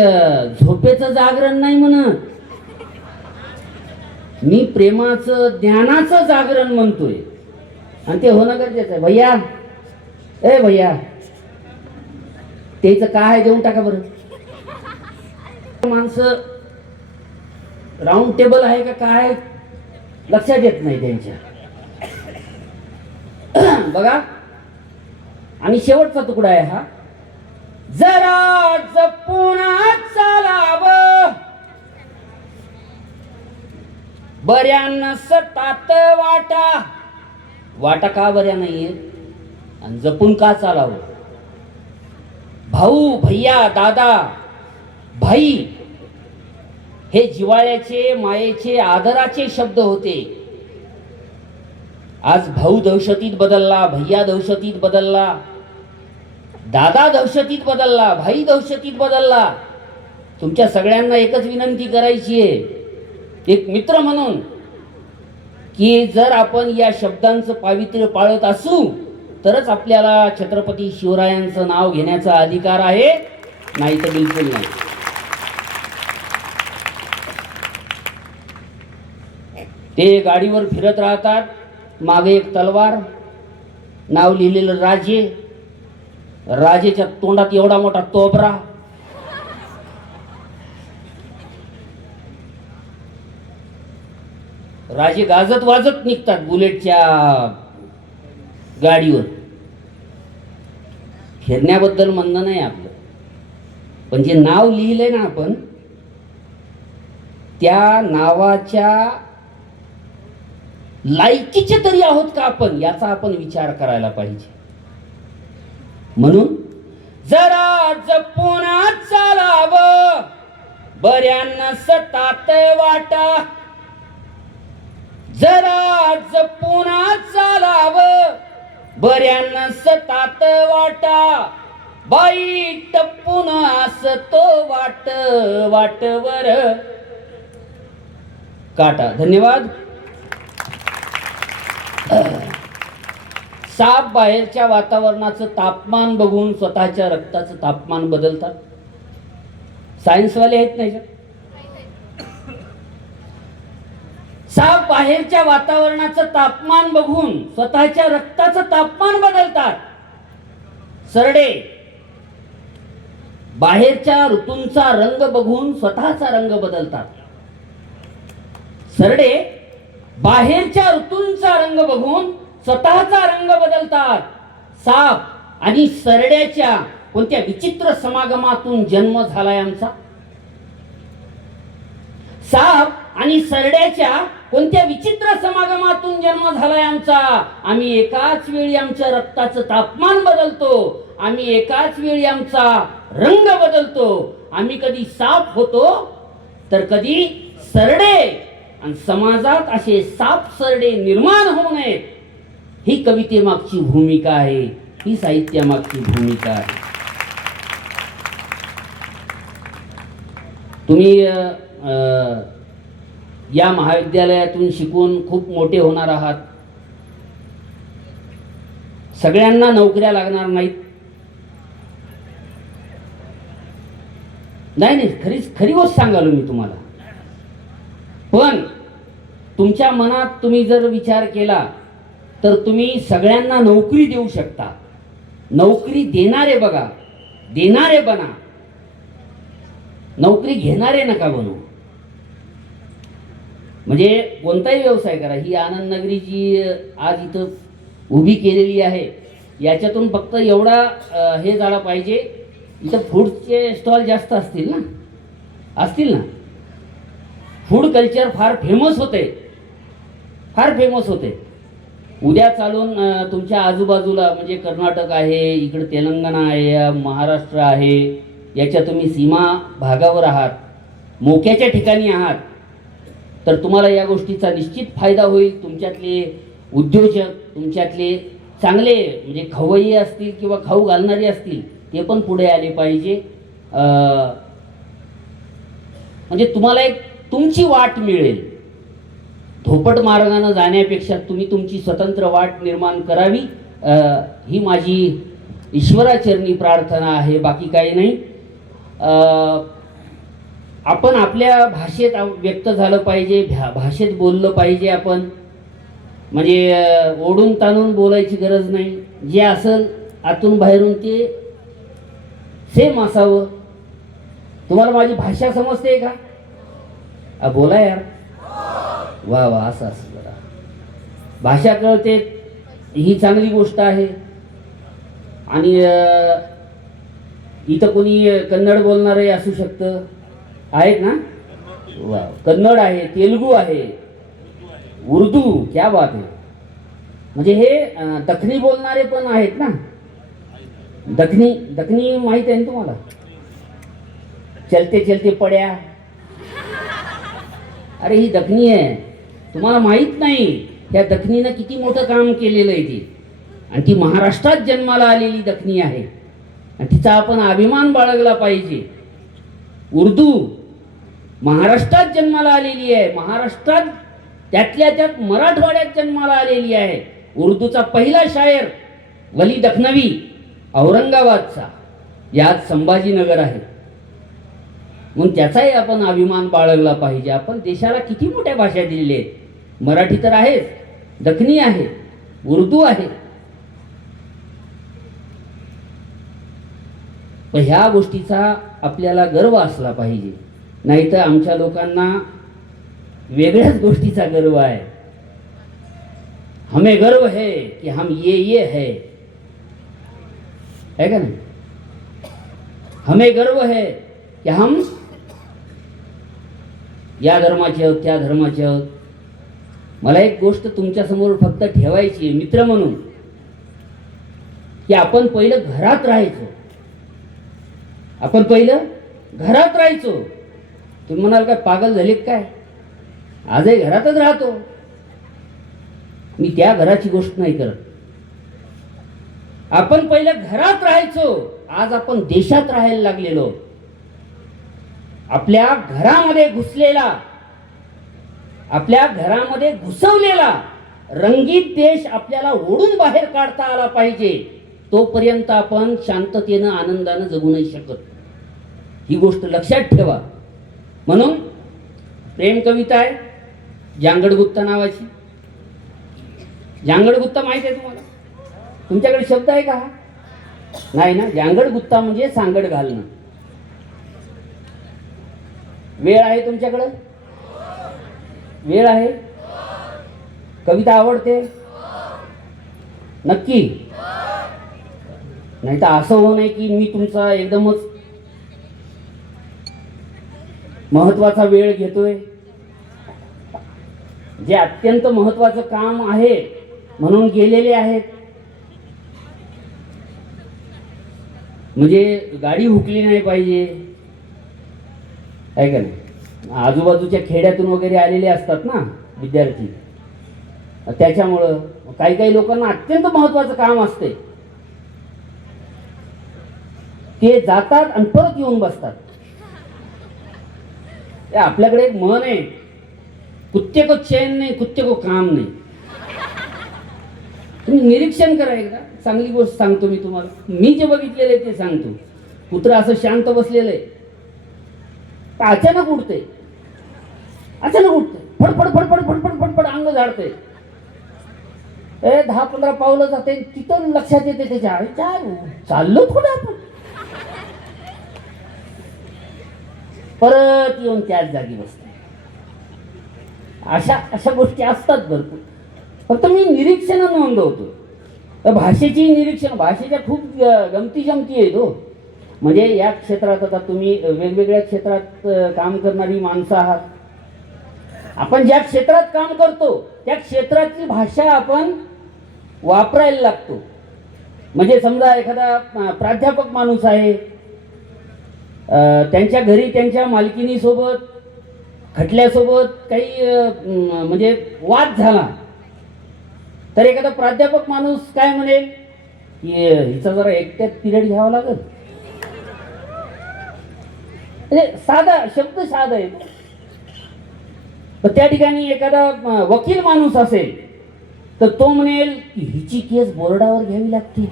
झोपेचं जागरण नाही म्हणत, मी प्रेमाचं ज्ञानाचं जागरण म्हणतोय. आणि ते होणं गरजेचं आहे. भैया ए भैया त्याचं काय आहे देऊन टाका बरं. माणसं राऊंड टेबल आहे का काय लक्षात येत नाही त्यांच्या. बघा. आणि शेवटचा तुकडा आहे हा. जरा जपून चालाव, बऱ्यानं सतात वाटा. वाटा का बऱ्या नाहीये आणि जपून का चालावं? भाऊ भैया दादा भाई हे जिव्हाळ्याचे मायेचे आदराचे शब्द होते. आज भाऊ दहशतीत बदलला, भैया दहशतीत बदलला, दादा दहशतीत बदलला, भाई दहशतीत बदलला. तुमच्या सगळ्यांना एकच विनंती करायची आहे एक मित्र म्हणून, की जर आपण या शब्दांचं पावित्र्य पाळत असू तरच आपल्याला छत्रपती शिवरायांचं नाव घेण्याचा अधिकार आहे, नाही तर बिलकुल नाही. ते गाडीवर फिरत राहतात, मागे एक तलवार, नाव लिहिलेलं राजे, राजेच्या तोंडात एवढा मोठा तोबरा. राजे गाजत वाजत निघतात बुलेटच्या गाडीवर. फिरण्याबद्दल म्हणणं नाही आपलं, पण जे नाव लिहिलंय ना आपण, त्या नावाच्या लायकीचे तरी आहोत का आपण, याचा आपण विचार करायला पाहिजे. म्हणून जरा जपून चालावं, बऱ्यानं सतात वाटा. जरा जपून चालावं, बऱ्यानं सतात वाटा. बाई टपून असतो वाट, वाटवर काटा. धन्यवाद. साप बाहेरच्या वातावरणाचं तापमान बघून स्वतःच्या रक्ताचं तापमान बदलतात. सायन्सवाले आहेत नाही का? साप बाहेरच्या वातावरणाचं तापमान बघून स्वतःच्या रक्ताचं तापमान बदलतात. सरडे बाहेरच्या ऋतूंचा रंग बघून स्वतःचा रंग बदलतात. सरडे बाहेरच्या ऋतूंचा रंग बघून स्वतःचा रंग बदलतात. साप आणि सरड्याच्या कोणत्या विचित्र समागमातून जन्म झालाय आमचा. साप आणि सरड्याच्या कोणत्या विचित्र समागमातून जन्म झालाय आमचा. आम्ही एकाच वेळी आमच्या रक्ताचं तापमान बदलतो, आम्ही एकाच वेळी आमचा रंग बदलतो. आम्ही कधी साप होतो तर कधी सरडे. आणि समाजात असे साप सरडे निर्माण होऊ नयेत, ही कवितेमागची भूमिका आहे, ही साहित्यामागची भूमिका आहे. तुम्ही या महाविद्यालयातून शिकून खूप मोठे होणार आहात. सगळ्यांना नोकऱ्या लागणार नाहीत. नाही, खरी गोष्ट सांगालो मी तुम्हाला. पण तुमच्या मनात तुम्ही जर विचार केला तर तुम्ही सगळ्यांना नोकरी देऊ शकता. नोकरी देणारे बघा, देणारे बना, नोकरी घेणारे नका बनू. म्हणजे कोणताही व्यवसाय करा. ही आनंद नगरी जी आज इथं उभी केलेली आहे, याच्यातून फक्त एवढा हे झाला पाहिजे, इथं फूडचे स्टॉल जास्त असतील ना, असतील ना. फूड कल्चर फार फेमस होते, फार फेमस होते. उद्या चालून तुमच्या आजूबाजूला म्हणजे कर्नाटक आहे, इकडे तेलंगणा आहे, महाराष्ट्र आहे, याच्या तुम्ही सीमा भागावर आहात, मोक्याच्या ठिकाणी आहात, तर तुम्हाला या गोष्टीचा निश्चित फायदा होईल. तुमच्यातले उद्योजक, तुमच्यातले चांगले म्हणजे खवय्ये असतील किंवा खाऊ घालणारे असतील, ते पण पुढे आले पाहिजे. म्हणजे तुम्हाला एक तुमची वाट मिळेल. धोपट मार्गाने जाण्यापेक्षा तुम्ही तुमची स्वतंत्र वाट निर्माण करावी, ही माझी ईश्वराचरणी प्रार्थना आहे, बाकी काही नाही. आपण आपल्या भाषेत व्यक्त झालं पाहिजे, भाषेत बोललं पाहिजे आपण. म्हणजे ओढून ताणून बोलायची गरज नाही. जे असेल आतून बाहेरून ते सेम असावं. तुम्हाला माझी भाषा समजते का? बोला यार. वा वा, असं असं बघा, भाषा कळते, ही चांगली गोष्ट आहे. आणि इथं कोणी कन्नड बोलणारही असू शकतं, आहेत ना? वा, कन्नड आहे, तेलुगू आहे, उर्दू, क्या बात आहे. म्हणजे हे दखनी बोलणारे पण आहेत ना. दखनी माहित आहे ना तुम्हाला? चलते चलते पड्या, अरे ही दखनी आहे, तुम्हाला माहित नाही. त्या दखनीनं किती मोठं काम केलेलं आहे ती, आणि ती महाराष्ट्रात जन्माला आलेली दखनी आहे, आणि तिचा आपण अभिमान बाळगला पाहिजे. उर्दू महाराष्ट्रात जन्माला आलेली आहे, महाराष्ट्रात त्यातल्या त्यात मराठवाड्यात जन्माला आलेली आहे. उर्दूचा पहिला शायर वली दखनवी, औरंगाबादचा, यात संभाजीनगर आहे. म्हणून त्याचाही आपण अभिमान बाळगला पाहिजे. आपण देशाला किती मोठ्या भाषा दिलेल्या आहेत. मराठी तर आहेच, दखनी आहे, उर्दू आहे. पण ह्या गोष्टीचा आपल्याला गर्व असला पाहिजे. नाहीतर आमच्या लोकांना वेगळ्याच गोष्टीचा गर्व आहे. हमें गर्व है कि हम ये है का नाही. हमें गर्व है कि हम या धर्माचे आहोत, त्या धर्माचे आहोत. मला एक गोष्ट तुमच्या समोर फक्त ठेवायची मित्र म्हणून, की आपण पहिलं घरात राहायचो. आपण पहिलं घरात राहायचो. तुम्ही म्हणाल काय पागल झाले काय, आजही घरातच राहतो. मी त्या घराची गोष्ट नाही करत. आपण पहिलं घरात राहायचो, आज आपण देशात राहायला लागलेलो. आपल्या घरामध्ये घुसलेला, आपल्या घरामध्ये घुसवलेला रंगीत देश आपल्याला ओढून बाहेर काढता आला पाहिजे. तोपर्यंत आपण शांततेनं आनंदानं जगू नाही शकत. ही गोष्ट लक्षात ठेवा. म्हणून प्रेम कविता आहे जांगडगुत्ता नावाची. जांगडगुत्ता माहित आहे तुम्हाला? तुमच्याकडे शब्द आहे का? नाही ना. जांगडगुत्ता म्हणजे सांगड घालणं. वेळ आहे तुमच्याकडं? वेळ आहे? कविता आवडते नक्की? नाही तर असं होऊ नये की मी तुमचा एकदमच महत्वाचा वेळ घेतोय. जे अत्यंत महत्वाचं काम आहे म्हणून गेलेले आहेत. म्हणजे गाडी हुकली नाही पाहिजे, आहे का नाही. आजूबाजूच्या खेड्यातून वगैरे आलेले असतात ना विद्यार्थी, त्याच्यामुळं काही काही लोकांना अत्यंत महत्वाचं काम असते. ते जातात आणि परत येऊन बसतात. आपल्याकडे एक म्हण आहे, कुत्ते को चैन नाही, कुत्ते को काम नाही. तुम्ही निरीक्षण करा एकदा. चांगली गोष्ट सांगतो मी तुम्हाला. मी जे बघितलेलं आहे ते सांगतो. कुत्र असं शांत बसलेलं आहे, अचानक उठते, अचानक उठते, फडफड फडफड फडफड फडफड अंग झाडते. 10-15 पावलं जाते, तिथं लक्षात येते त्याच्या चाललो थोडं आपण, परत येऊन त्याच जागी बसते. अशा गोष्टी असतात भरपूर. फक्त मी निरीक्षण नोंदवतो. तर भाषेची निरीक्षण, भाषेच्या खूप गमती जमती आहेत हो. म्हणजे या क्षेत्रात आता तुम्ही वेगवेगळ्या क्षेत्रात काम करणारी माणसं आहात. आपण ज्या क्षेत्रात काम करतो त्या क्षेत्रातली भाषा आपण वापरायला लागतो. म्हणजे समजा एखादा प्राध्यापक माणूस आहे, त्यांच्या घरी त्यांच्या मालकिनीसोबत खटल्यासोबत काही म्हणजे वाद झाला, तर एखादा प्राध्यापक माणूस काय म्हणेल की हिचा जरा एकट्यात पिरियड घ्यावा लागेल. म्हणजे साधा शब्द साधा आहे. तर त्या ठिकाणी एखादा वकील माणूस असेल तर तो म्हणेल की हिची केस बोर्डावर घ्यावी लागते.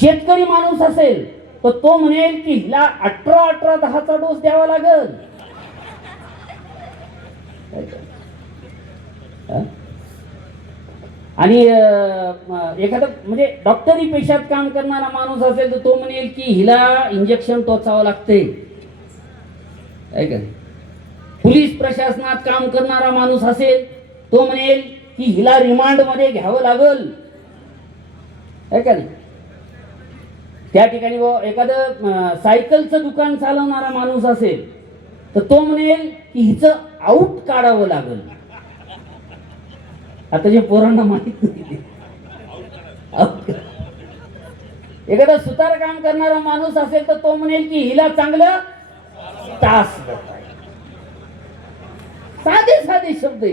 शेतकरी माणूस असेल तर तो म्हणेल की हिला 18-18-10चा डोस द्यावा लागेल. आणि एखादा म्हणजे डॉक्टरी पेशात काम करणारा माणूस असेल तर तो म्हणेल की हिला इंजेक्शन टोचावं लागते. पोलीस प्रशासनात काम करणारा माणूस असेल तो म्हणेल की हिला रिमांड मध्ये घ्यावं लागल. आहे का नाही. त्या ठिकाणी एखादं सायकलचं दुकान चालवणारा माणूस असेल तर तो म्हणेल की हिचं आऊट काढावं लागल. आता जे पोरांना माहित नाही. एखादा सुतार काम करणारा माणूस असेल तर तो म्हणेल की हिला चांगलं तास. साधे साधे शब्द.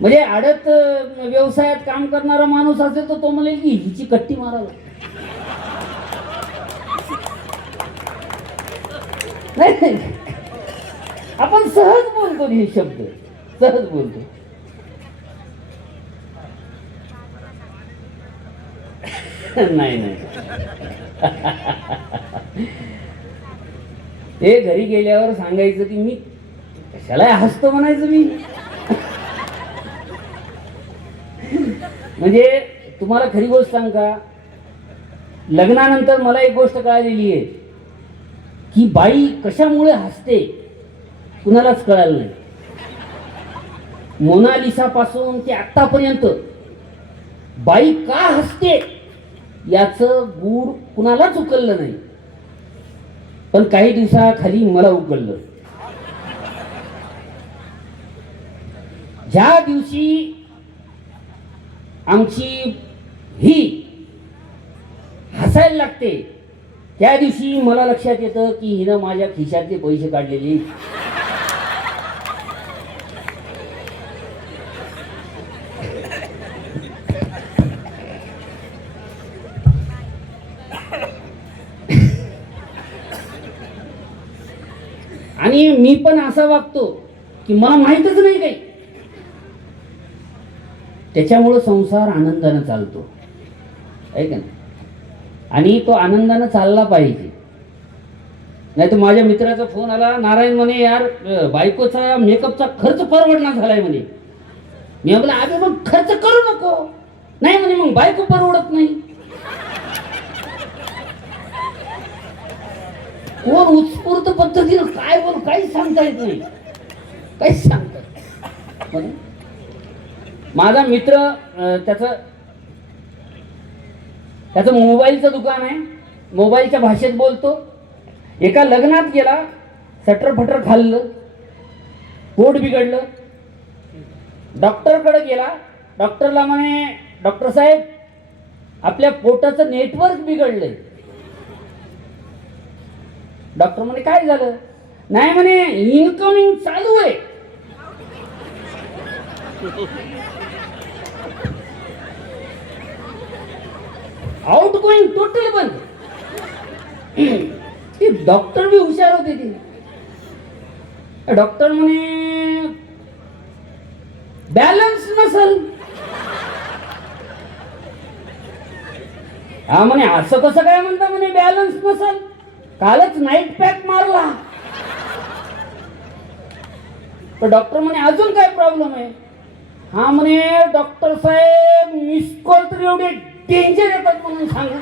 म्हणजे आडत व्यवसायात काम करणारा माणूस असेल तर तो म्हणेल की हिची कट्टी मारावी. नाही, आपण सहज बोलतो हे शब्द, सहज बोलतो. नाही नाही, ते घरी गेल्यावर सांगायचं की मी कशाला हसतो म्हणायचं मी. म्हणजे तुम्हाला खरी गोष्ट सांग का, लग्नानंतर मला एक गोष्ट कळालेली आहे की बाई कशामुळे हसते कुणालाच कळालं नाही. मोनालिसा पासून ते आतापर्यंत बाई का हसते याचं गूढ कुणालाच उकललं नाही. पण काही दिवसाखाली मला उकललं. ज्या दिवशी आमची ही हसायला लागते त्या दिवशी मला लक्षात येतं की हिनं माझ्या खिशातले पैसे काढलेले. आणि मी पण असा वागतो की मला माहितच नाही काही. त्याच्यामुळं संसार आनंदानं चालतो आहे का नाही. आणि तो आनंदानं चालला पाहिजे. नाही तर माझ्या मित्राचा फोन आला, नारायण म्हणे यार बायकोचा मेकअपचा खर्च परवडणार झालाय म्हणे. मी म्हटलं अरे मग खर्च करू नको. नाही म्हणे मग बायको परवडत नाही. कोण उत्स्फूर्त पद्धतीनं काय बोल काहीच सांगता येत नाही. काहीच सांगता. माझा मित्र त्याचं मोबाईलचं दुकान आहे. मोबाईलच्या भाषेत बोलतो. एका लग्नात गेला, सटर फटर खाल्लं, पोट बिघडलं. डॉक्टरकडे गेला. डॉक्टरला म्हणे डॉक्टर साहेब आपल्या पोटाचं नेटवर्क बिघडलंय. डॉक्टर म्हणे काय झालं. नाही म्हणे इनकमिंग चालू आहे. आउट गोईंग टोटल बंद. ते डॉक्टर भी हुशार होते. ते डॉक्टर म्हणे बॅलन्स नसल. हा म्हणे असं कसं काय म्हणता म्हणे बॅलन्स नसल. कालच नाईट पॅक मारला. तर डॉक्टर म्हणे अजून काय प्रॉब्लेम आहे. हा म्हणे डॉक्टर साहेब मिस कॉल तर एवढे डेंजर येतात म्हणून सांगू.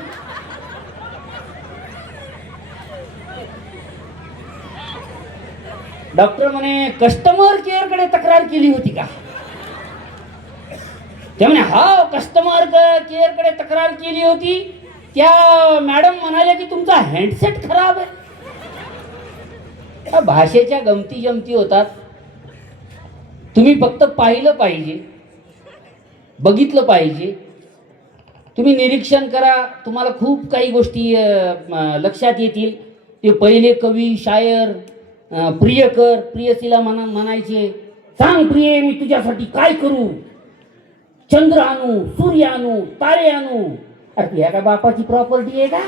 डॉक्टर म्हणे कस्टमर केअर कडे तक्रार केली होती का. ते म्हणे हा कस्टमर केअर कडे तक्रार केली होती. त्या मॅडम म्हणाल्या की तुमचा हँडसेट खराब आहे. भाषेच्या गमती जमती होतात. तुम्ही फक्त पाहिलं पाहिजे, बघितलं पाहिजे. तुम्ही निरीक्षण करा, तुम्हाला खूप काही गोष्टी लक्षात येतील. ते पहिले कवी शायर प्रियकर प्रियसीला म्हणायचे सांग प्रिये मी तुझ्यासाठी काय करू. चंद्र आणू, सूर्य आणू, तारे आणू. अरे ह्या का बापाची प्रॉपर्टी आहे का.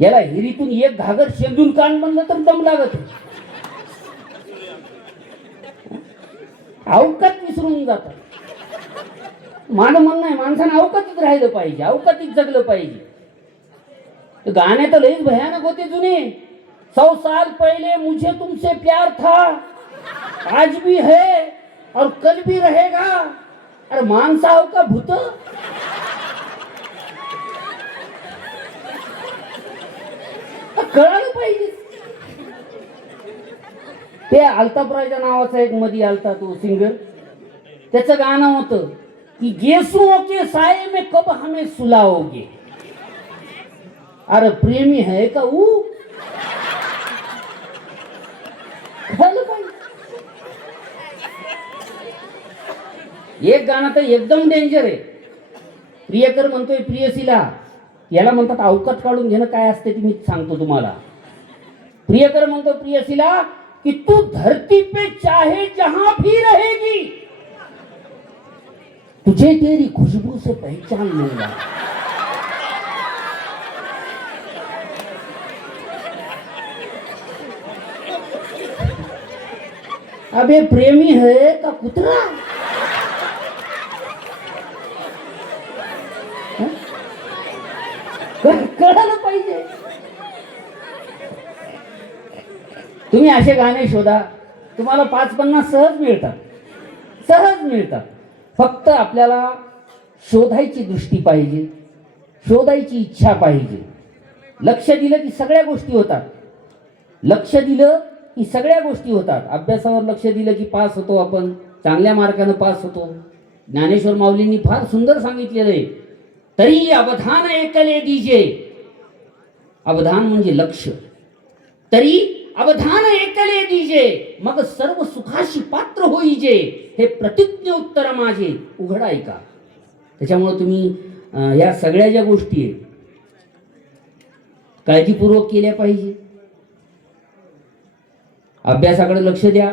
याला हिरीतून एक घागर शेंदून कान बनलं तर दम लागत. अवकात विसरून जातात. माझं म्हणणं आहे माणसानं अवकातीत राहिलं पाहिजे, अवकातीत जगलं पाहिजे. गाणे तर लईच भयानक होते जुने. 100 साल पहले मुझे तुमसे प्यार था, आज भी है और कल भी रहेगा. अरे माणसा हो का भूत. कळालं पाहिजे. ते अल्ताफराजा नावाचा एक मध्ये आलता तो सिंगर. त्याचं गाणं होतं की गेसुओं के साये में कब हमें सुलाओगे. अरे प्रेमी है का वो. एक गाणं तर एकदम डेंजर आहे. प्रियकर म्हणतोय प्रियसीला, याला म्हणतात अवकात काढून घेणं काय असते ते मी सांगतो तुम्हाला. प्रियकर म्हणतो प्रियसीला कि तू धरती पे चाहे जहां भी रहेगी तुझे तेरी खुशबू से पहचान लूंगा. अबे प्रेमी है का कुत्रा. कळालं पाहिजे. तुम्ही असे गाणे शोधा, तुम्हाला 5-50 सहज मिळतात. सहज मिळतात. फक्त आपल्याला शोधायची दृष्टी पाहिजे, शोधायची इच्छा पाहिजे. लक्ष दिलं की सगळ्या गोष्टी होतात. लक्ष दिलं की सगळ्या गोष्टी होतात. अभ्यासावर लक्ष दिलं की पास होतो आपण, चांगल्या मार्कानं पास होतो. ज्ञानेश्वर माऊलींनी फार सुंदर सांगितलेलं आहे, तरी अवधान एकले दीजे. अवधान म्हणजे लक्ष. तरी अवधान एकले दीजे, मग सर्व सुखाशी पात्र होईजे. हे प्रतिज्ञ उत्तर माझे उघड ऐका. त्याच्यामुळे तुम्ही या सगळ्या ज्या गोष्टी आहेत काळजीपूर्वक केल्या पाहिजे. अभ्यासाकडे लक्ष द्या.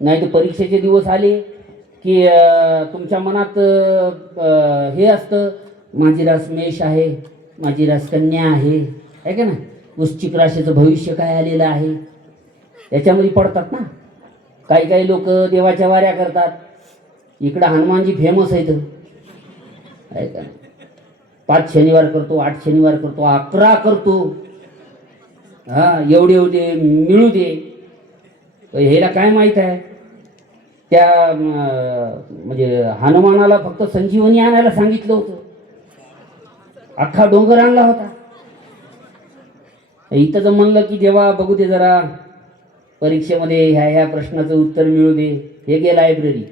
नाही तर परीक्षेचे दिवस आले की तुमच्या मनात हे असतं, माझी रास मेष आहे, माझी रास कन्या आहे का ना, वृश्चिक राशीचं भविष्य काय आलेलं आहे, याच्यामध्ये पडतात ना. काही काही लोक देवाच्या वाऱ्या करतात. इकडं हनुमानजी फेमस आहेत आहे का. 5 शनिवार करतो, 8 शनिवार करतो, 11 करतो. एवढे एवढे मिळू दे. ह्याला काय माहीत आहे, त्या म्हणजे हनुमानाला फक्त संजीवनी आणायला सांगितलं होतं, अख्खा डोंगर आणला होता. इथं जर म्हणलं की देवा बघू दे जरा परीक्षेमध्ये ह्या प्रश्नाचं उत्तर मिळू दे, हे गे लायब्ररी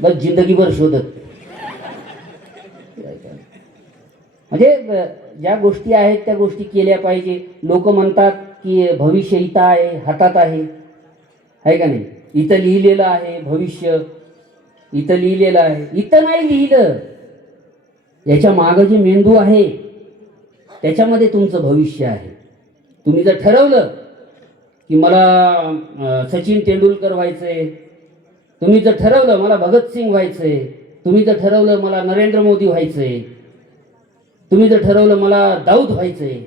बस जिंदगीभर शोधत. म्हणजे ज्या गोष्टी आहेत त्या गोष्टी केल्या पाहिजे. लोक म्हणतात की भविष्य इथं आहे, हातात आहे का नाही. इथं लिहिलेलं आहे भविष्य, इथं लिहिलेलं आहे. इथं नाही लिहिलं, याच्या मागं जे मेंदू आहे त्याच्यामध्ये तुमचं भविष्य आहे. तुम्ही जर ठरवलं की मला सचिन तेंडुलकर व्हायचंय, तुम्ही जर ठरवलं मला भगतसिंग व्हायचंय, तुम्ही जर ठरवलं मला नरेंद्र मोदी व्हायचंय, तुम्ही जर ठरवलं मला दाऊद व्हायचंय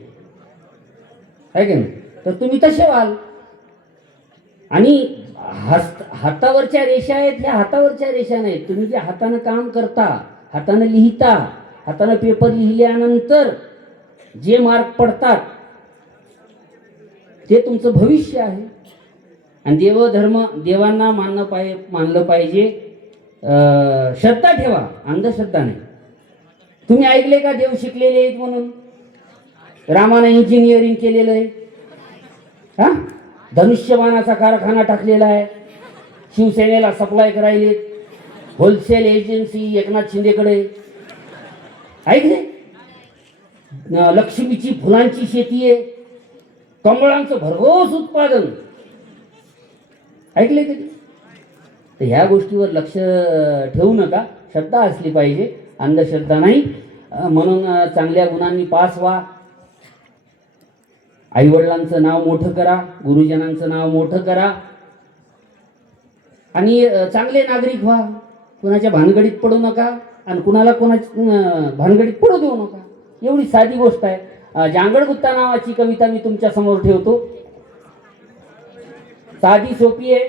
आहे का नाही, तर तुम्ही तसे व्हाल. आणि हातावरच्या रेषा आहेत, ह्या हातावरच्या रेषा नाहीत. तुम्ही जे हातानं काम करता, हातानं लिहिता, हातानं पेपर लिहिल्यानंतर जे मार्क पडतात ते तुमचं भविष्य आहे. आणि देवधर्म देवांना मानलं पाहिजे. श्रद्धा ठेवा, अंधश्रद्धा नाही. तुम्ही ऐकले का देव शिकलेले आहेत म्हणून? रामानं इंजिनिअरिंग केलेलं आहे, धनुष्यबाणाचा कारखाना टाकलेला आहे, शिवसेनेला सप्लाय करायले, होलसेल एजन्सी एकनाथ शिंदेकडे. ऐकले? लक्ष्मीची फुलांची शेती आहे, कमळांचं भरघोस उत्पादन. ऐकले कधी? तर ह्या गोष्टीवर लक्ष ठेवू नका. श्रद्धा असली पाहिजे, अंधश्रद्धा नाही. म्हणून चांगल्या गुणांनी पास व्हा. आईवडिलांचं नाव मोठं करा, गुरुजनांचं नाव मोठं करा आणि चांगले नागरिक व्हा. कुणाच्या भानगडीत पडू नका आणि कोणाच्या भानगडीत पडू देऊ नका. एवढी साधी गोष्ट आहे. जांगडगुत्ता नावाची कविता मी तुमच्या समोर ठेवतो. साधी सोपी आहे.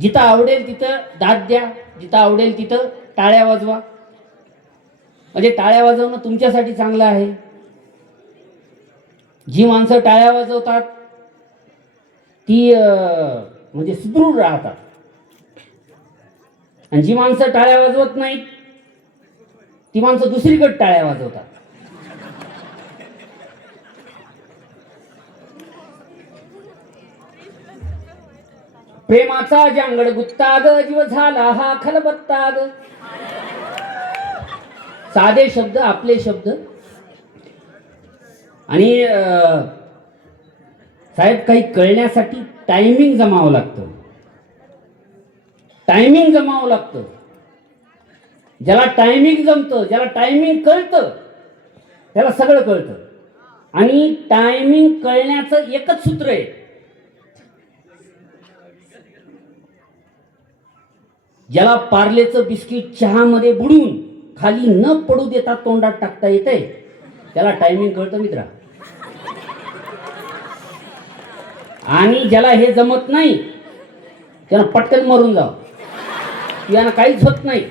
जिथं आवडेल तिथं दाद द्या, जिथं आवडेल तिथं टाळ्या वाजवा. म्हणजे टाळ्या वाजवणं तुमच्यासाठी चांगलं आहे. जी माणसं टाळ्या वाजवतात ती म्हणजे सुदृढ राहतात, आणि जी माणसं टाळ्या वाजवत नाहीत ती माणसं दुसरीकडे टाळ्या वाजवतात. प्रेमाचा जांगड गुत्ता ग, जीव झाला हा खलबत्ता ग. साधे शब्द, आपले शब्द. आणि साहेब काही कळण्यासाठी टायमिंग जमावं लागतं. टायमिंग जमावं लागतं. ज्याला टायमिंग जमतं, ज्याला टायमिंग कळतं त्याला सगळं कळतं. आणि टायमिंग कळण्याचं एकच सूत्र आहे, ज्याला पार्लेचं बिस्किट चहामध्ये बुडून खाली न पडू देता तोंडात टाकता येते, त्याला टायमिंग कळतं मित्रा. आणि ज्याला हे जमत नाही त्याला पटकन मरून जाव, यानं काहीच होत नाही.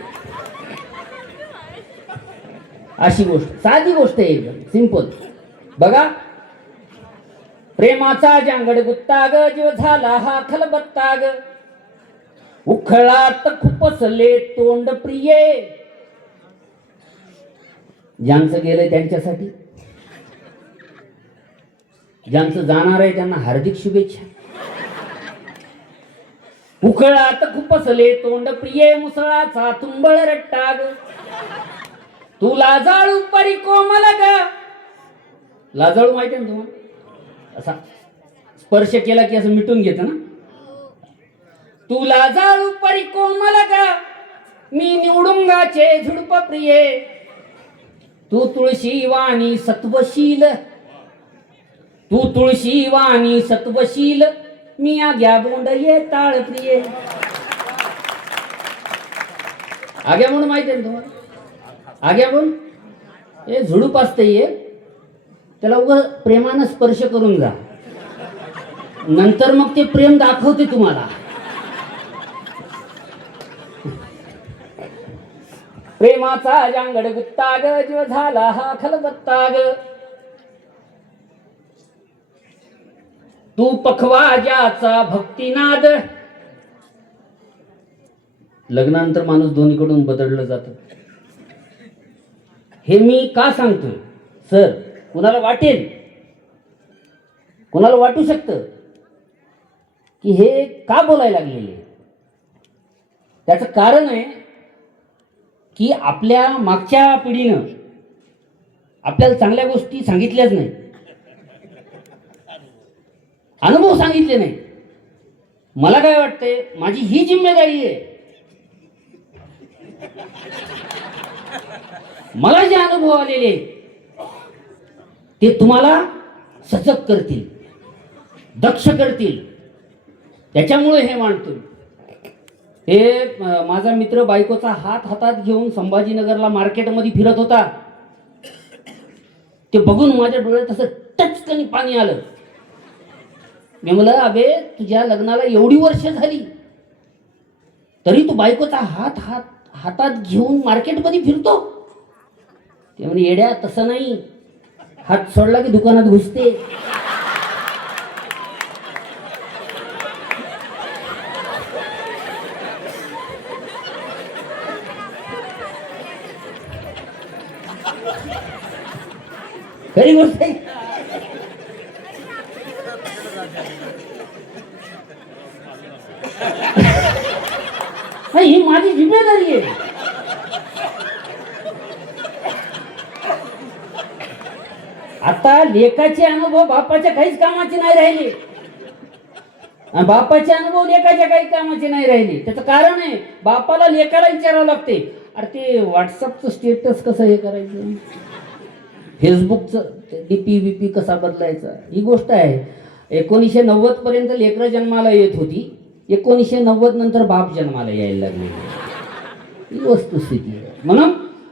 अशी गोष्ट, साधी गोष्ट आहे, एकदम सिंपल. बघा, प्रेमाचा जांगड गुत्ता ग, जीव झाला हा खलबत्ता ग. उखळात खुपसले तोंड प्रिये. ज्यांचं गेलंय त्यांच्यासाठी, ज्यांचं जाणार आहे त्यांना हार्दिक शुभेच्छा. उखळात खुपसले तोंड प्रिये, मुसळाचा तुंबळ रट्टाग. तू लाजाळू परी कोमल ग. लाजाळू माहिती ना तुम्हाला, असा स्पर्श केला की असं मिटून घेत ना. तू लाजाळू परी कोमल ग, मी निवडुंगाचे झुडप प्रिये. तू तुळशी वाणी सत्वशील, तू तुळशी वाणी सत्वशील, मी आग्या बोंड ये ताळ प्रिये. आग्या बोंड माहिती आहे ना तुम्हाला, आग्या बोंड हे झुडूप असते, ये त्याला उगा प्रेमानं स्पर्श करून जा, नंतर मग ते प्रेम दाखवते तुम्हाला. प्रेमाचा जांगड गुत्ता ग, जीव झाला हा खलबत्ता ग. तू पखवा ज्याचा भक्तिनाद. लग्नानंतर माणूस दोन्हीकडून बदललं जातं. हे मी का सांगतोय सर, कुणाला वाटेल, कुणाला वाटू शकतं की हे का बोलायला लागलेले. त्याचं कारण आहे की आपल्या मागच्या पिढीनं आपल्याला चांगल्या गोष्टी सांगितल्याच नाही, अनुभव सांगितले नाही. मला काय वाटतंय, माझी ही जिम्मेदारी आहे, मला जे अनुभव आलेले ते तुम्हाला सजग करतील, दक्ष करतील, त्याच्यामुळे हे मांडतो. हे माझा मित्र बायकोचा हात हातात घेऊन संभाजीनगरला मार्केटमध्ये फिरत होता. ते बघून माझ्या डोळ्यात असं टचकनी पाणी आलं. मी म्हणलं, अबे तुझ्या लग्नाला एवढी वर्ष झाली तरी तू बायकोचा हातात घेऊन मार्केटमध्ये फिरतो. ते म्हणे, येड्या तसं नाही, हात सोडला की दुकानात घुसते. खरी गोष्ट आहे. ही माझी जिम्मेदारी आहे. आता लेकाचे अनुभव बापाच्या काहीच कामाचे नाही राहिले, बापाचे अनुभव लेकाच्या काही कामाचे नाही राहिले. त्याचं कारण आहे, बापाला लेकाला विचारावं लागते, अरे ते व्हॉट्सअपचं स्टेटस कसं हे करायचं, फेसबुकचं डीपी बीपी कसा बदलायचा, ही गोष्ट आहे. 1990 पर्यंत लेकरं जन्माला येत होती, 1990 नंतर बाप जन्माला यायला लागले, ही वस्तुस्थिती आहे. म्हणून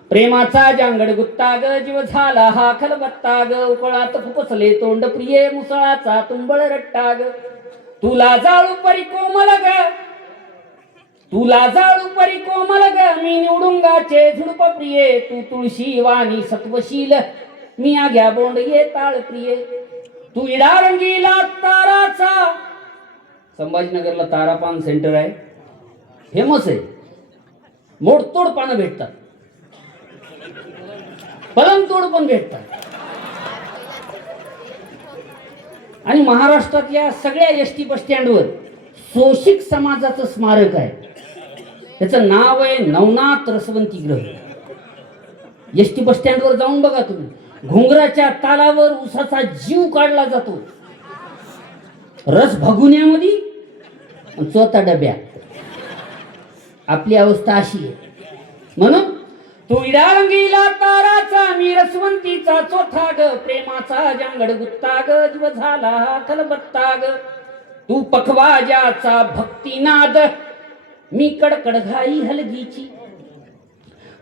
प्रेमाचा जांगड गुत्ता ग, जीव झाला हा खलबत्ता ग. उकळात खुपसले तोंड प्रिये, मुसळाचा तुंबळ रट्टा ग. तुला जाळू परी कोमल ग, तुला जाळू परी कोमल ग, मी निवडुंगाचे झुडप प्रिये. तू तुळशी वाणी सत्वशील, मी आग्या बोंड ये ताळ प्रिये. तू इडा रंगीला ताराचा, संभाजीनगरला तारा पान सेंटर आहे, फेमस आहे. मोडतोड पानं भेटतात, पलंगतोड पण भेटतात. आणि महाराष्ट्रातल्या सगळ्या एसटी बस स्टँडवर शोषित समाजाचं स्मारक आहे, त्याचं नाव आहे नवनाथ रसवंती ग्रह. एसटी बस स्टँडवर जाऊन बघा तुम्ही, घुंगराच्या तालावर उसाचा जीव काढला जातो, रस भगुन्यामध्ये, चोथा डब्यात. आपली अवस्था अशी आहे. म्हणून तू इडा रंगीला ताराचा, मी रसवंतीचा चोथा ग. प्रेमाचा जांगड गुत्ता ग, जीव झाला हा खलबत्ता ग. तू पखवा ज्याचा भक्तिनाद, मी कडकड घाई हलगीची.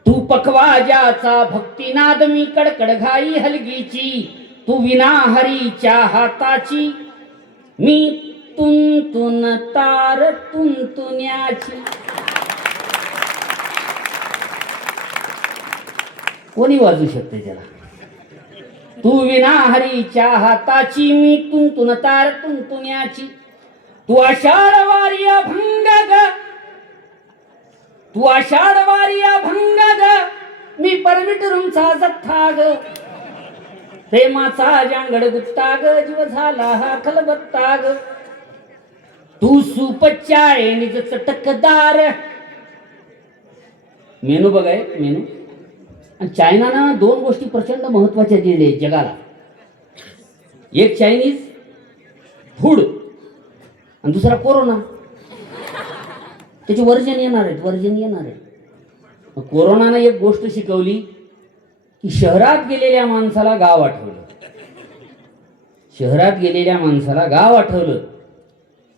तू पखवा ज्याचा भक्तिनाद, मी कडकड घाई हलगीची. तू विना हरीच्या हाताची, मी तुंतुन तार तुंतुन्याची. कोणी वाजू शकते त्याला. तू विना हरीच्या हाताची, मी तुंतुन तार तुंतुन्याची. तू आषाढ वारी अभंग ग, तू आषाढ वारी अभंग ग, मी परमिट रूमचा जथ्था ग, प्रेमाचा जांगड गुत्ता ग, जीव झाला हा खलबत्ता ग, तू सुपच्चा आहे निज चटकदार. मेनू बघाय मेनू. आणि चायनानं दोन गोष्टी प्रचंड महत्वाच्या दिल्या आहेत जगाला. एक चायनीज फूड आणि दुसरा कोरोना. त्याची वर्जन येणार आहेत. कोरोनानं एक गोष्ट शिकवली की शहरात गेलेल्या माणसाला गाव आठवलं.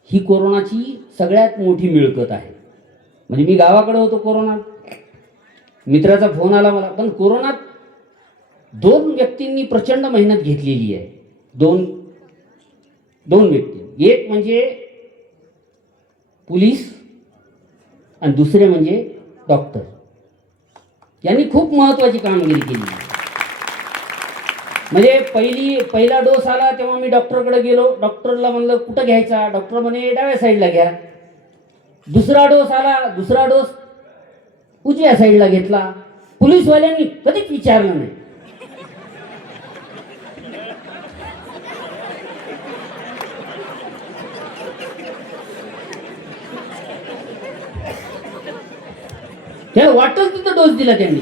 ही कोरोनाची सगळ्यात मोठी मिळकत आहे. म्हणजे मी गावाकडे होतो कोरोनात, मित्राचा फोन आला मला. पण कोरोनात दोन व्यक्तींनी प्रचंड मेहनत घेतलेली आहे. दोन व्यक्ती, एक म्हणजे पोलीस आणि दुसरे म्हणजे डॉक्टर. यांनी खूप महत्वाची कामगिरी केली. म्हणजे पहिला डोस आला तेव्हा मी डॉक्टरकडे गेलो. डॉक्टरला म्हणलं कुठं घ्यायचा. डॉक्टर म्हणे डाव्या साईडला घ्या. दुसरा डोस आला, दुसरा डोस उजव्या साईडला घेतला. पोलीसवाल्यांनी कधीच विचारलं नाही. त्याला वाटलं तिथं डोस दिला त्यांनी.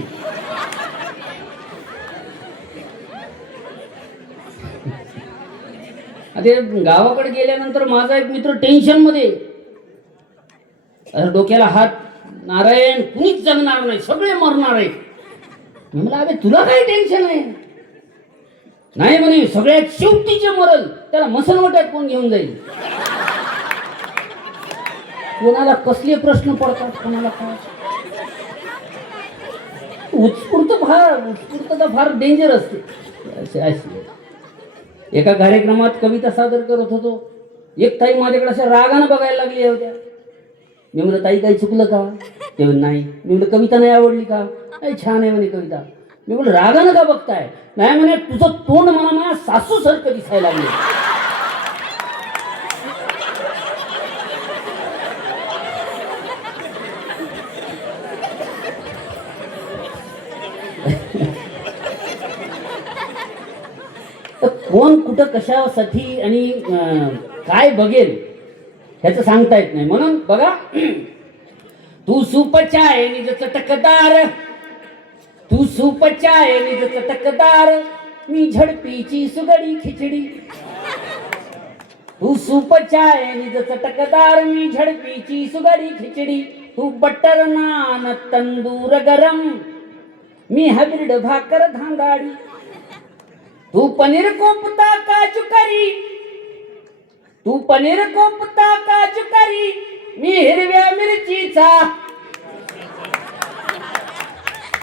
आता गावाकडे गेल्यानंतर माझा एक मित्र टेन्शन मध्ये, डोक्याला हात, नारायण कुणीच जगणार नाही, सगळे मरणार आहे. म्हणलं अबे तुला काय टेन्शन आहे. नाही म्हणे सगळ्यात शेवटीचे मरल त्याला मसलवट्यात कोण घेऊन जाईल. कोणाला कसले प्रश्न पडतात, कोणाला काय. उत्स्फूर्तता फार डेंजर असते. एका कार्यक्रमात कविता सादर करत होतो. एक ताई माझ्याकडे अशा रागानं बघायला लागली होत्या. मी म्हणलं ताई काही चुकलं का. ते नाही. मी म्हणलं कविता नाही आवडली का. नाही छान आहे म्हणे कविता. मी म्हणलं रागानं का बघताय. नाही म्हणे तुझं तोंड मला माझ्या सासू सारखं दिसायला लागले. कोण कुठं कशासाठी आणि काय बघेल ह्याचं सांगता येत नाही. म्हणून बघा, तू सूपच्या आहे निज चटकदार, तू सूपच्या आहे निज चटकदार, मी झडपीची सुगडी खिचडी. तू सूपच्या आहे निज चटकदार, मी झडपीची सुगडी खिचडी. तू बटर नान तंदूर गरम, मी हायब्रिड भाकर धांगाडी. तू पनीर कोफ्ता काजू करी, तू पनीर कोफ्ता काजू करी, मी हिरव्या मिरचीचा.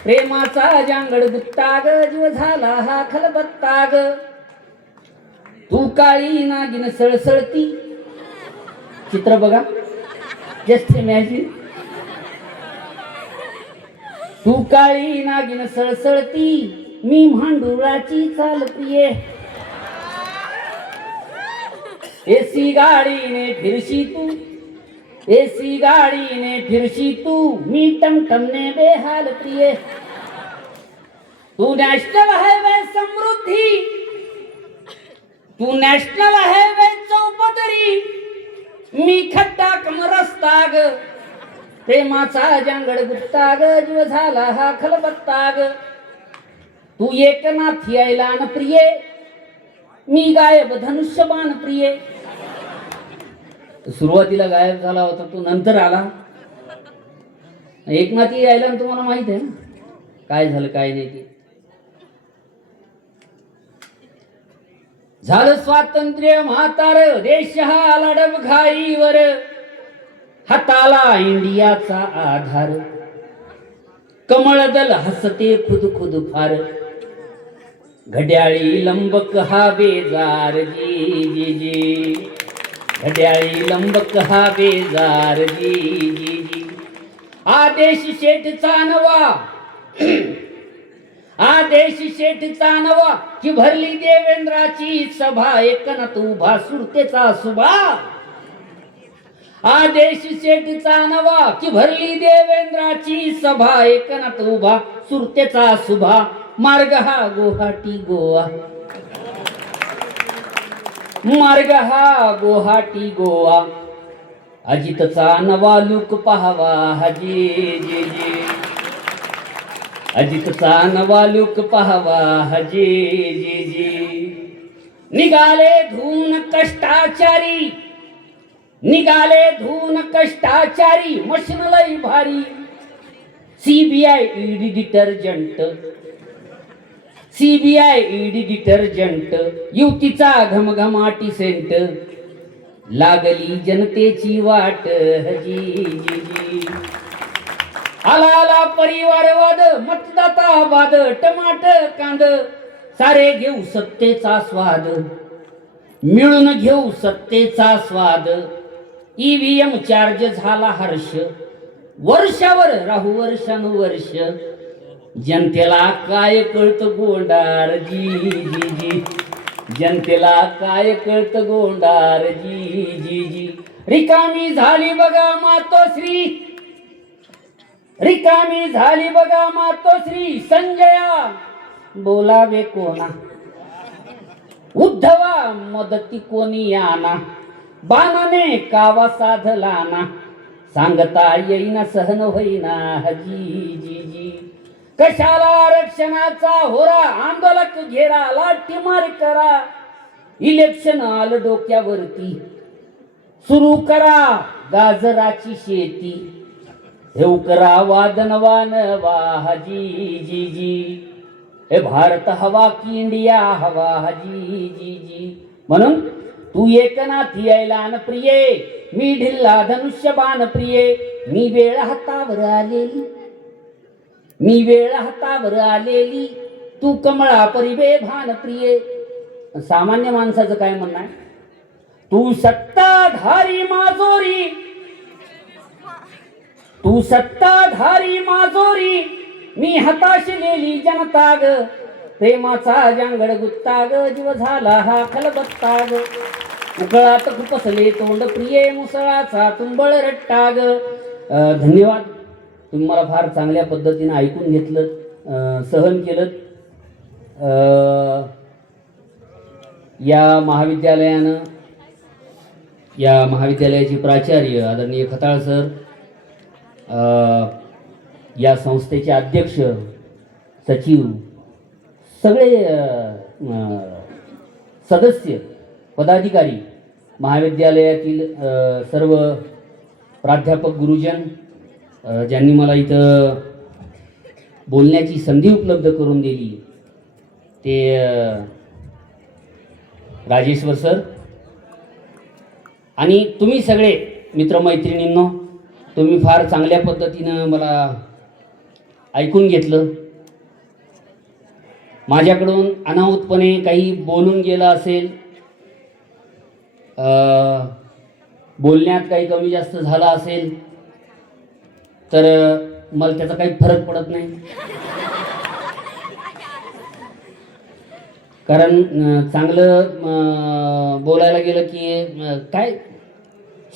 प्रेमाचा जांगड गुत्ता ग, जीव झाला हा खलबत्ता ग. तू काळी नागिन सळसळती. चित्र बघा, जस्ट इमॅजिन. तू काळी नागिन सळसळती, मी भांडुळाची चाल प्रिये. एसी गाडीने फिरशी तू, एसी गाडीने फिरशी तू, मी टमटमने बेहाल प्रिये. तू नॅशनल हायवे समृद्धी, तू नॅशनल हायवे चौपदरी, मी खड्डा कम रस्ता ग. प्रेमाचा जांगड गुत्ता ग, जीव झाला हा खलबत्ता ग. तू एकनाथ यायलान प्रिये, मी गायब धनुष्यबाण प्रिये. सुरुवातीला गायब झाला होता तो, नंतर आला. एकनाथी यायला तुम्हाला माहित आहे ना काय झालं काय नाही ते. झालं स्वातंत्र्य म्हातार, देश हा लढब घाईवर, हाताला इंडियाचा आधार. कमळदल हसते खुद खुद फार, घड्याळी लंबक हा बेजार जी जी जी. घड्याळी लंबक हा बेजार जी जी जी. आदेश शेठचा नवा, आदेश शेठचा नवा, की भरली देवेंद्राची सभा, एकनाथ उभा सुरतेचा सुभा. आदेश शेठचा नवा की भरली देवेंद्राची सभा एकनाथ उभा सुरतेचा सुभा मार्ग हा गुवाहाटी गोवा मार्ग हा गुवाहाटी गोवा अजितचा नवा लूक पाहावा हजी जी जी अजितचा नवा लूक पाहावा हजी जी जी निघाले धून कष्टाचारी निघाले धून कष्टाचारी मशीन लई भारी CBI ED detergent CBI ED detergent युतीचा घमघमाटी सेंट लागली जनतेची वाट हजी जी जी आला आला परिवारवाद मतदाता बाद टमाट कांद सारे घेऊ सत्तेचा स्वाद मिळून घेऊ सत्तेचा स्वाद ईव्हीएम चार्ज झाला हर्ष वर्षावर राहू वर्षानुवर्ष जनतेला काय कळतं गोंडार जी जी जी जनतेला काय कळतं गोंडार जी जी जी रिकामी झाली बघा मातोश्री रिकामी झाली बघा मातोश्री संजया बोलावे कोणा उद्धवा मदती कोणी याना बाणाने कावा साधला ना सांगता येईना सहन होईना हजी जी जी कशाला आरक्षणाचा होरा आंदोलक घेरा लाठीमार करा इलेक्शन आलं डोक्यावरती सुरू करा गाजराची शेती हेऊ करा वादनवान हजी जी जी हे भारत हवा की इंडिया हवा हजी जी जी म्हणून तू एकनाथी ऐलान प्रिये मी ढिल्ला धनुष्यबाण प्रिये मी वेळ हातावर आलेली मी वेळ हातावर आलेली तू कमळा परिवे भान प्रिये सामान्य माणसाचं काय म्हणणं आहे तू सत्ताधारी माजोरी तू सत्ताधारी माजोरी मी हताशलेली जनता ग प्रेमाचा जांगड गुत्ता ग जीव झाला हा खलबत्ता ग उकळात खुपसले तोंड प्रिये मुसळाचा तुंबळ रट्टा ग धन्यवाद तुम्ही मला फार चांगल्या पद्धतीने ऐकून घेतलं सहन केलं या महाविद्यालयाचे प्राचार्य आदरणीय खताळ सर या संस्थेचे अध्यक्ष सचिव सगळे सदस्य पदाधिकारी महाविद्यालयातील सर्व प्राध्यापक गुरुजन ज्यांनी मला इथं बोलण्याची संधी उपलब्ध करून दिली ते राजेश्वर सर आणि तुम्ही सगळे मित्रमैत्रिणींनो तुम्ही फार चांगल्या पद्धतीनं मला ऐकून घेतलं माझ्याकडून अनाहूतपणे काही बोलून गेलं असेल बोलण्यात काही कमी जास्त झाला असेल तर मला त्याचा काही फरक पडत नाही कारण चांगलं बोलायला गेलं की काय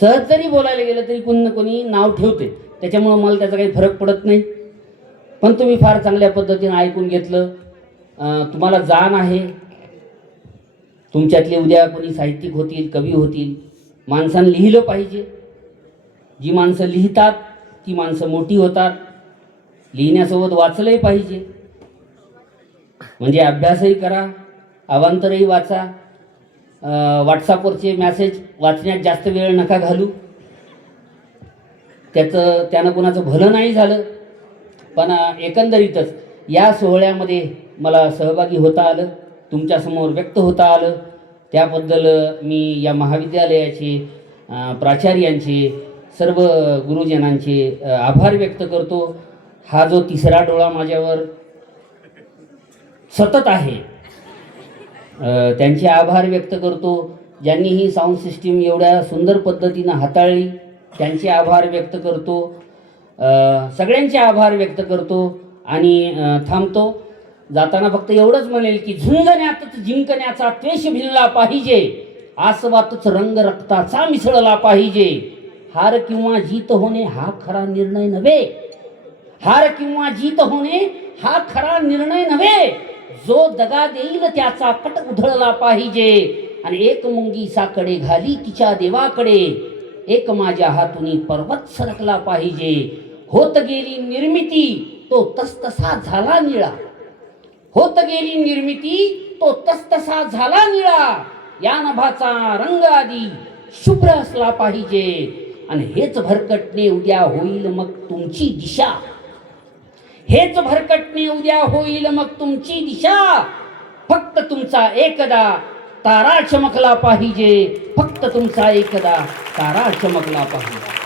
सहज जरी बोलायला गेलं तरी कोणी ना कोणी नाव ठेवते त्याच्यामुळं मला त्याचा काही फरक पडत नाही पण तुम्ही फार चांगल्या पद्धतीने ऐकून घेतलं तुम्हाला जाण आहे तुमच्यातले उद्या कोणी साहित्यिक होतील कवी होतील माणसानं लिहिलं पाहिजे जी माणसं लिहितात ती माणसं मोठी होतात लिहिण्यासोबत वाचलंही पाहिजे म्हणजे अभ्यासही करा अवांतरही वाचा व्हॉट्सअपवरचे मॅसेज वाचण्यात जास्त वेळ नका घालू त्यानं कोणाचं भलं नाही झालं पण एकंदरीतच या सोहळ्यामध्ये मला सहभागी होता आलं तुमच्यासमोर व्यक्त होता आलं त्याबद्दल मी या महाविद्यालयाचे प्राचार्यांचे सर्व गुरुजनांचे आभार व्यक्त करतो हा जो तिसरा डोळा माझ्यावर सतत आहे त्यांचे आभार व्यक्त करतो ज्यांनी ही साऊंड सिस्टीम एवढ्या सुंदर पद्धतीनं हाताळली त्यांचे आभार व्यक्त करतो सगळ्यांचे आभार व्यक्त करतो आणि थांबतो जाताना फक्त एवढंच म्हणेल की झुंजण्यातच जिंकण्याचा त्वेष भिनला पाहिजे आसवातच रंग रक्ताचा मिसळला पाहिजे हार किंवा जीत होणे हा खरा निर्णय नव्हे. हार किंवा जीत होणे हा खरा निर्णय नव्हे. जो दगा देईल त्याचा पट उधळला पाहिजे. आणि एक मुंगी साकडे घाली तिच्या देवाकडे, एक माझ्या हातून पर्वत सरकला पाहिजे. होत गेली निर्मिती तो तसतसा झाला निळा. होत गेली निर्मिती तो तसतसा झाला निळा. या नभाचा रंग आधी शुभ्र असला पाहिजे. आणि हेच भरकटणे उद्या होईल मग तुमची दिशा. हेच भरकटणे उद्या होईल मग तुमची दिशा. फक्त तुमचा एकदा तारा चमकला पाहिजे. फक्त तुमचा एकदा तारा चमकला पाहिजे.